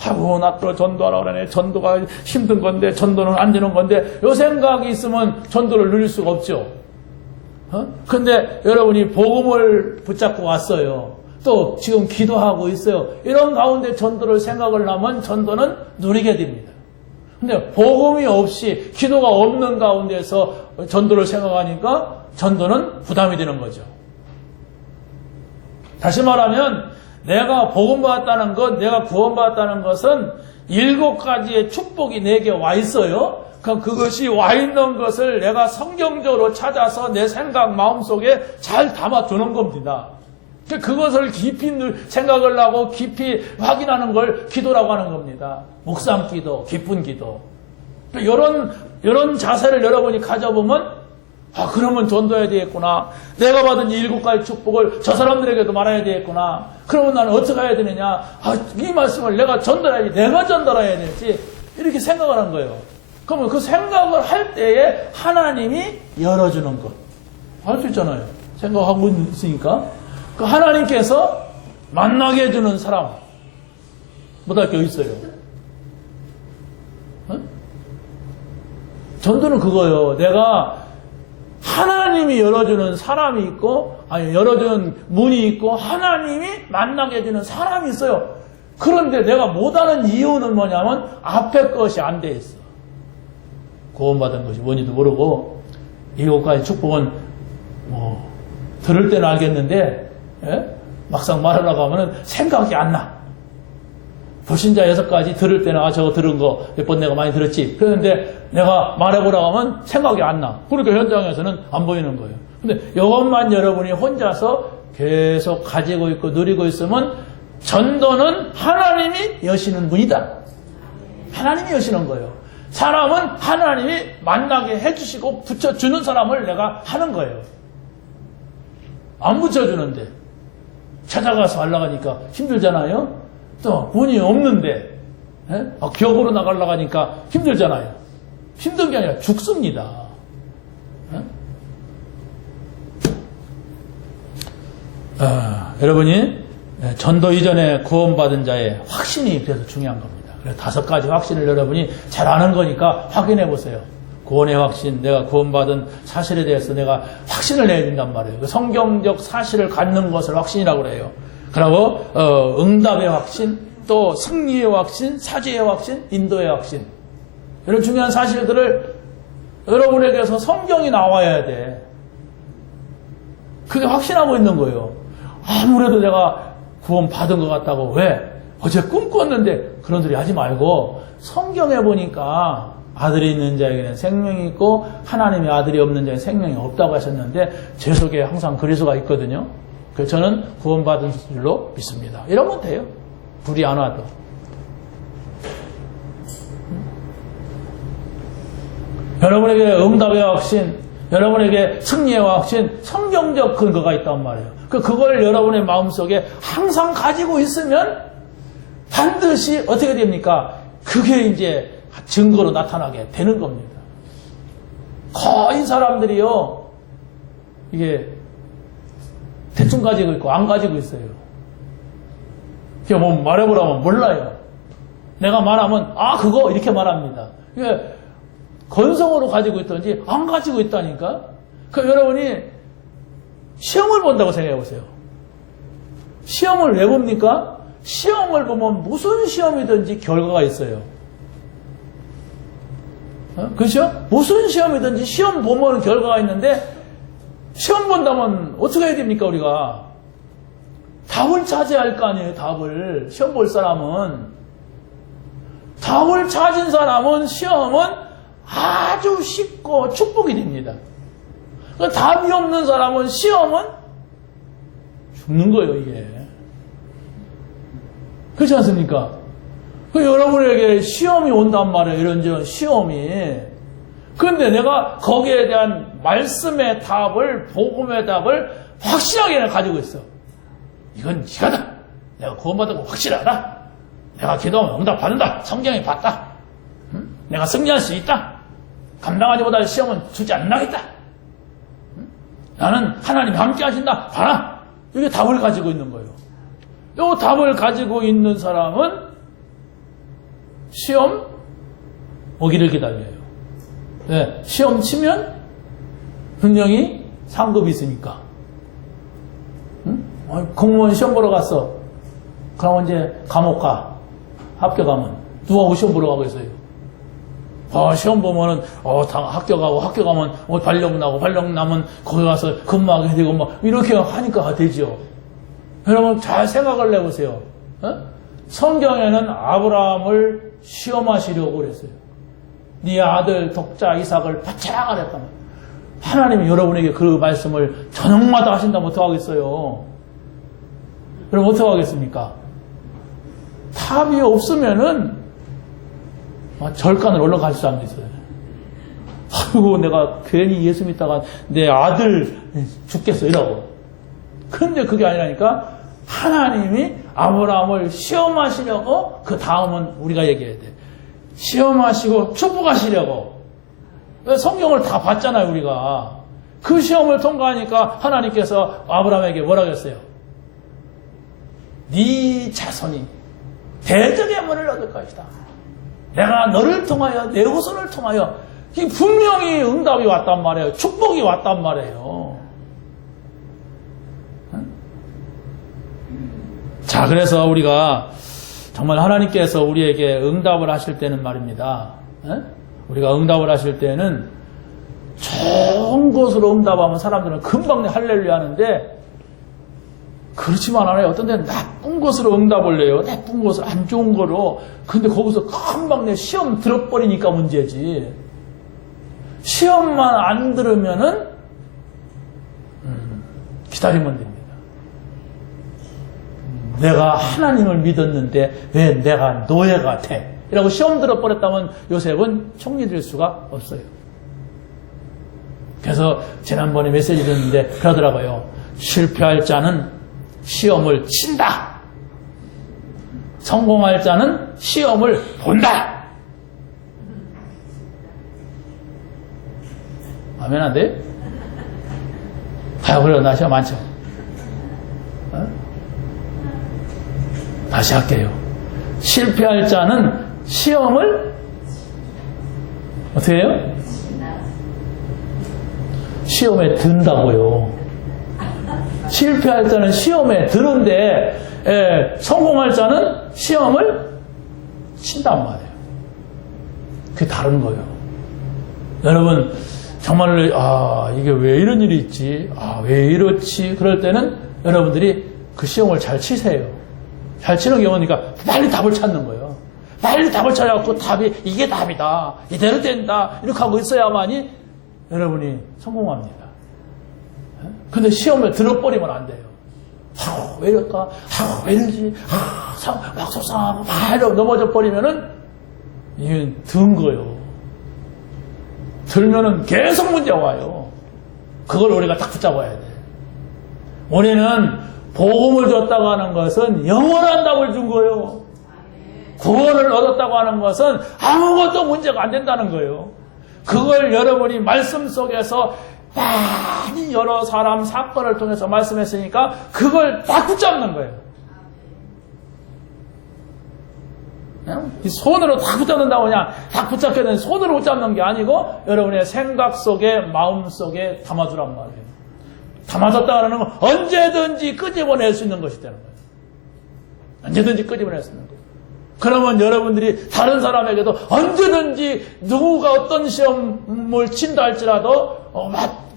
아이고 나 또 전도하라고 그러네. 전도가 힘든 건데 전도는 안 되는 건데 이 생각이 있으면 전도를 누릴 수가 없죠. 근데 여러분이 복음을 붙잡고 왔어요. 또 지금 기도하고 있어요. 이런 가운데 전도를 생각을 하면 전도는 누리게 됩니다. 근데 복음이 없이 기도가 없는 가운데서 전도를 생각하니까 전도는 부담이 되는 거죠. 다시 말하면 내가 복음받았다는 것, 내가 구원받았다는 것은 7가지의 축복이 내게 와 있어요. 그것이 와 있는 것을 내가 성경적으로 찾아서 내 생각, 마음속에 잘 담아두는 겁니다. 그것을 깊이 생각을 하고 깊이 확인하는 걸 기도라고 하는 겁니다. 묵상 기도, 기쁜 기도. 이런 자세를 여러분이 가져보면 그러면 전도해야 되겠구나. 내가 받은 이 7가지 축복을 저 사람들에게도 말해야 되겠구나. 그러면 나는 어떻게 해야 되느냐. 이 말씀을 내가 전달해야지. 내가 전달해야 되지. 이렇게 생각을 한 거예요. 그러면 그 생각을 할 때에 하나님이 열어주는 것. 할 수 있잖아요. 생각하고 있으니까. 그 하나님께서 만나게 해주는 사람. 못할 게 어디 있어요? 전도는 그거예요. 내가 하나님이 열어주는 사람이 있고, 열어주는 문이 있고, 하나님이 만나게 해주는 사람이 있어요. 그런데 내가 못하는 이유는 뭐냐면, 앞에 것이 안 돼 있어. 구원받은 것이 뭔지도 모르고, 7가지 축복은, 들을 때는 알겠는데, 막상 말하려고 하면은 생각이 안 나. 불신자 6가지 들을 때는, 저거 들은 거 몇 번 내가 많이 들었지. 그런데 내가 말해보라고 하면 생각이 안 나. 그러니까 현장에서는 안 보이는 거예요. 근데 이것만 여러분이 혼자서 계속 가지고 있고 누리고 있으면 전도는 하나님이 여시는 문이다. 하나님이 여시는 거예요. 사람은 하나님이 만나게 해주시고 붙여주는 사람을 내가 하는 거예요. 안 붙여주는데 찾아가서 하려고 하니까 힘들잖아요. 또 문이 없는데 격으로 나가려고 하니까 힘들잖아요. 힘든 게 아니라 죽습니다. 여러분이 전도 이전에 구원받은 자의 확신이 그래서 중요한 겁니다. 그래서 5가지 확신을 여러분이 잘 아는 거니까 확인해 보세요. 구원의 확신, 내가 구원받은 사실에 대해서 내가 확신을 내야 된단 말이에요. 성경적 사실을 갖는 것을 확신이라고 그래요. 그리고 응답의 확신, 또 승리의 확신, 사죄의 확신, 인도의 확신. 이런 중요한 사실들을 여러분에게서 성경이 나와야 돼. 그게 확신하고 있는 거예요. 아무래도 내가 구원 받은 것 같다고. 왜? 어제 꿈꿨는데 그런 소리 하지 말고 성경에 보니까 아들이 있는 자에게는 생명이 있고 하나님의 아들이 없는 자에게는 생명이 없다고 하셨는데 제 속에 항상 그리스도가 있거든요. 그래서 저는 구원받은 줄로 믿습니다. 이러면 돼요. 불이 안 와도. 여러분에게 응답의 확신, 여러분에게 승리의 확신, 성경적 근거가 있단 말이에요. 그걸 여러분의 마음속에 항상 가지고 있으면 반드시 어떻게 됩니까? 그게 이제 증거로 나타나게 되는 겁니다. 거의 사람들이요, 이게 대충 가지고 있고 안 가지고 있어요. 그냥 뭐 말해보라면 몰라요. 내가 말하면 그거 이렇게 말합니다. 이게 건성으로 가지고 있든지 안 가지고 있다니까. 여러분이 시험을 본다고 생각해 보세요. 시험을 왜 봅니까? 시험을 보면 무슨 시험이든지 결과가 있어요. 그렇죠? 무슨 시험이든지 시험 보면 결과가 있는데 시험 본다면 어떻게 해야 됩니까, 우리가? 답을 찾아야 할 거 아니에요, 답을. 시험 볼 사람은. 답을 찾은 사람은 시험은 아주 쉽고 축복이 됩니다. 답이 없는 사람은 시험은 죽는 거예요, 이게. 그렇지 않습니까? 여러분에게 시험이 온단 말이에요, 이런저런 시험이. 그런데 내가 거기에 대한 말씀의 답을, 복음의 답을 확실하게 가지고 있어. 이건 이거다. 내가 구원받은 거 확실하다. 내가 기도하면 응답 받는다. 성경이 봤다. 응? 내가 승리할 수 있다. 감당하지 못할 시험은 주지 않나겠다. 응? 나는 하나님이 함께 하신다. 봐라. 이게 답을 가지고 있는 거예요. 이 답을 가지고 있는 사람은 시험 오기를 기다려요. 네, 시험 치면 분명히 상급이 있으니까. 응? 공무원 시험 보러 갔어. 그럼 이제 감옥 가. 합격하면. 누가 시험 보러 가고 있어요? 시험 보면은, 다 학교 가면, 발령 나고, 발령 나면 거기 가서 근무하게 되고, 이렇게 하니까 되죠. 여러분, 잘 생각을 해보세요. 성경에는 아브라함을 시험하시려고 그랬어요. 네 아들 독자 이삭을 바쳐라 그랬단 말이에요. 하나님이 여러분에게 그 말씀을 저녁마다 하신다면 어떡하겠어요? 그럼 어떡하겠습니까? 답이 없으면은 절간을 올라갈 사람도 있어요. 아이고, 내가 괜히 예수 믿다가 내 아들 죽겠어 이러고. 근데 그게 아니라니까 하나님이 아브라함을 시험하시려고, 그 다음은 우리가 얘기해야 돼. 시험하시고 축복하시려고. 성경을 다 봤잖아요, 우리가. 그 시험을 통과하니까 하나님께서 아브라함에게 뭐라 그랬어요? 네 자손이 대적의 문을 얻을 것이다. 내가 너를 통하여, 내 후손을 통하여, 이 분명히 응답이 왔단 말이에요. 축복이 왔단 말이에요. 자, 그래서 우리가 정말 하나님께서 우리에게 응답을 하실 때는 말입니다. 우리가 응답을 하실 때는 좋은 것으로 응답하면 사람들은 금방 할렐루야 하는데, 그렇지만 않아요. 어떤 데는 나쁜 것으로 응답을 내요. 나쁜 것을, 안 좋은 거로. 근데 거기서 금방 내 시험 들어버리니까 문제지. 시험만 안 들으면은 기다리면 됩니다. 내가 하나님을 믿었는데 왜 내가 노예가 돼? 이라고 시험 들어버렸다면 요셉은 총리 될 수가 없어요. 그래서 지난번에 메시지 듣는데 그러더라고요. 실패할 자는 시험을 친다. 성공할 자는 시험을 본다. 아멘 안 돼요? 그래, 나 시험 많죠. 다시 할게요. 실패할 자는 시험을 어떻게 해요? 시험에 든다고요. 실패할 자는 시험에 드는데 성공할 자는 시험을 친단 말이에요. 그게 다른 거예요. 여러분 정말로 이게 왜 이런 일이 있지? 왜 이렇지? 그럴 때는 여러분들이 그 시험을 잘 치세요. 잘 치는 경우니까 빨리 답을 찾는 거예요. 빨리 답을 찾아갖고 답이 이게 답이다. 이대로 된다. 이렇게 하고 있어야만이 여러분이 성공합니다. 근데 시험에 들어버리면 안 돼요. 왜 이럴까? 왜 이러지? 막 속상하고 막 이러고 넘어져 버리면은 이게 든 거예요. 들면은 계속 문제가 와요. 그걸 우리가 딱 붙잡아야 돼. 우리는 복음을 줬다고 하는 것은 영원한 답을 준 거예요. 구원을 얻었다고 하는 것은 아무것도 문제가 안 된다는 거예요. 그걸 여러분이 말씀 속에서 많이 여러 사람 사건을 통해서 말씀했으니까 그걸 다 붙잡는 거예요. 이 손으로 다 붙잡는다고 그냥 다 붙잡게 되는 손으로 붙잡는 게 아니고 여러분의 생각 속에 마음 속에 담아두란 말이에요. 담아뒀다 하는 건 언제든지 끄집어낼 수 있는 것이 되는 거예요. 언제든지 끄집어낼 수 있는 거예요. 그러면 여러분들이 다른 사람에게도 언제든지 누구가 어떤 시험을 친다 할지라도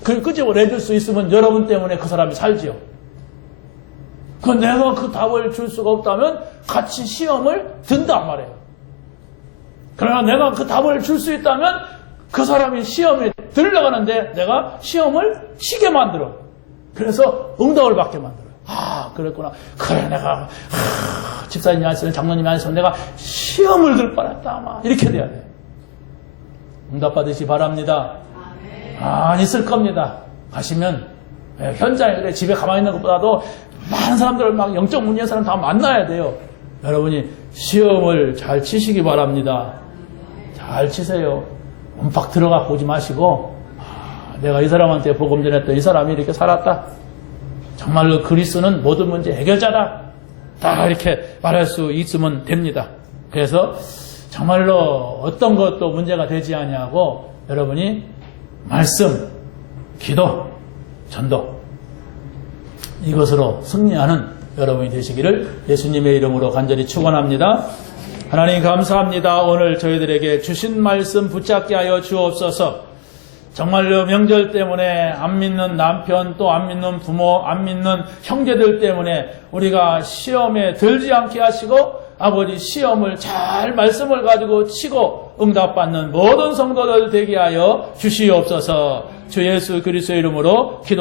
그 끄집어내줄 수 있으면 여러분 때문에 그 사람이 살지요. 내가 그 답을 줄 수가 없다면 같이 시험을 든단 말이에요. 그러나 내가 그 답을 줄 수 있다면 그 사람이 시험에 들러가는데 내가 시험을 치게 만들어. 그래서 응답을 받게 만들어요. 그랬구나. 그래, 내가 집사님이 아니었으면 장로님이 아니었으면 내가 시험을 들 뻔했다. 아마 이렇게 돼야 돼요. 응답 받으시 바랍니다. 있을 겁니다. 가시면 현장에 그래 집에 가만히 있는 것보다도 많은 사람들을 막 영적 문제의 사람 다 만나야 돼요. 여러분이 시험을 잘 치시기 바랍니다. 잘 치세요. 움팍 들어가 보지 마시고 내가 이 사람한테 복음 전했더니 이 사람이 이렇게 살았다. 정말로 그리스도는 모든 문제 해결자다. 다 이렇게 말할 수 있으면 됩니다. 그래서 정말로 어떤 것도 문제가 되지 아니하고 여러분이 말씀, 기도, 전도 이것으로 승리하는 여러분이 되시기를 예수님의 이름으로 간절히 축원합니다. 하나님 감사합니다. 오늘 저희들에게 주신 말씀 붙잡게 하여 주옵소서. 정말로 명절 때문에 안 믿는 남편, 또 안 믿는 부모, 안 믿는 형제들 때문에 우리가 시험에 들지 않게 하시고 아버지 시험을 잘 말씀을 가지고 치고 응답받는 모든 성도들 되게 하여 주시옵소서. 주 예수 그리스도의 이름으로 기도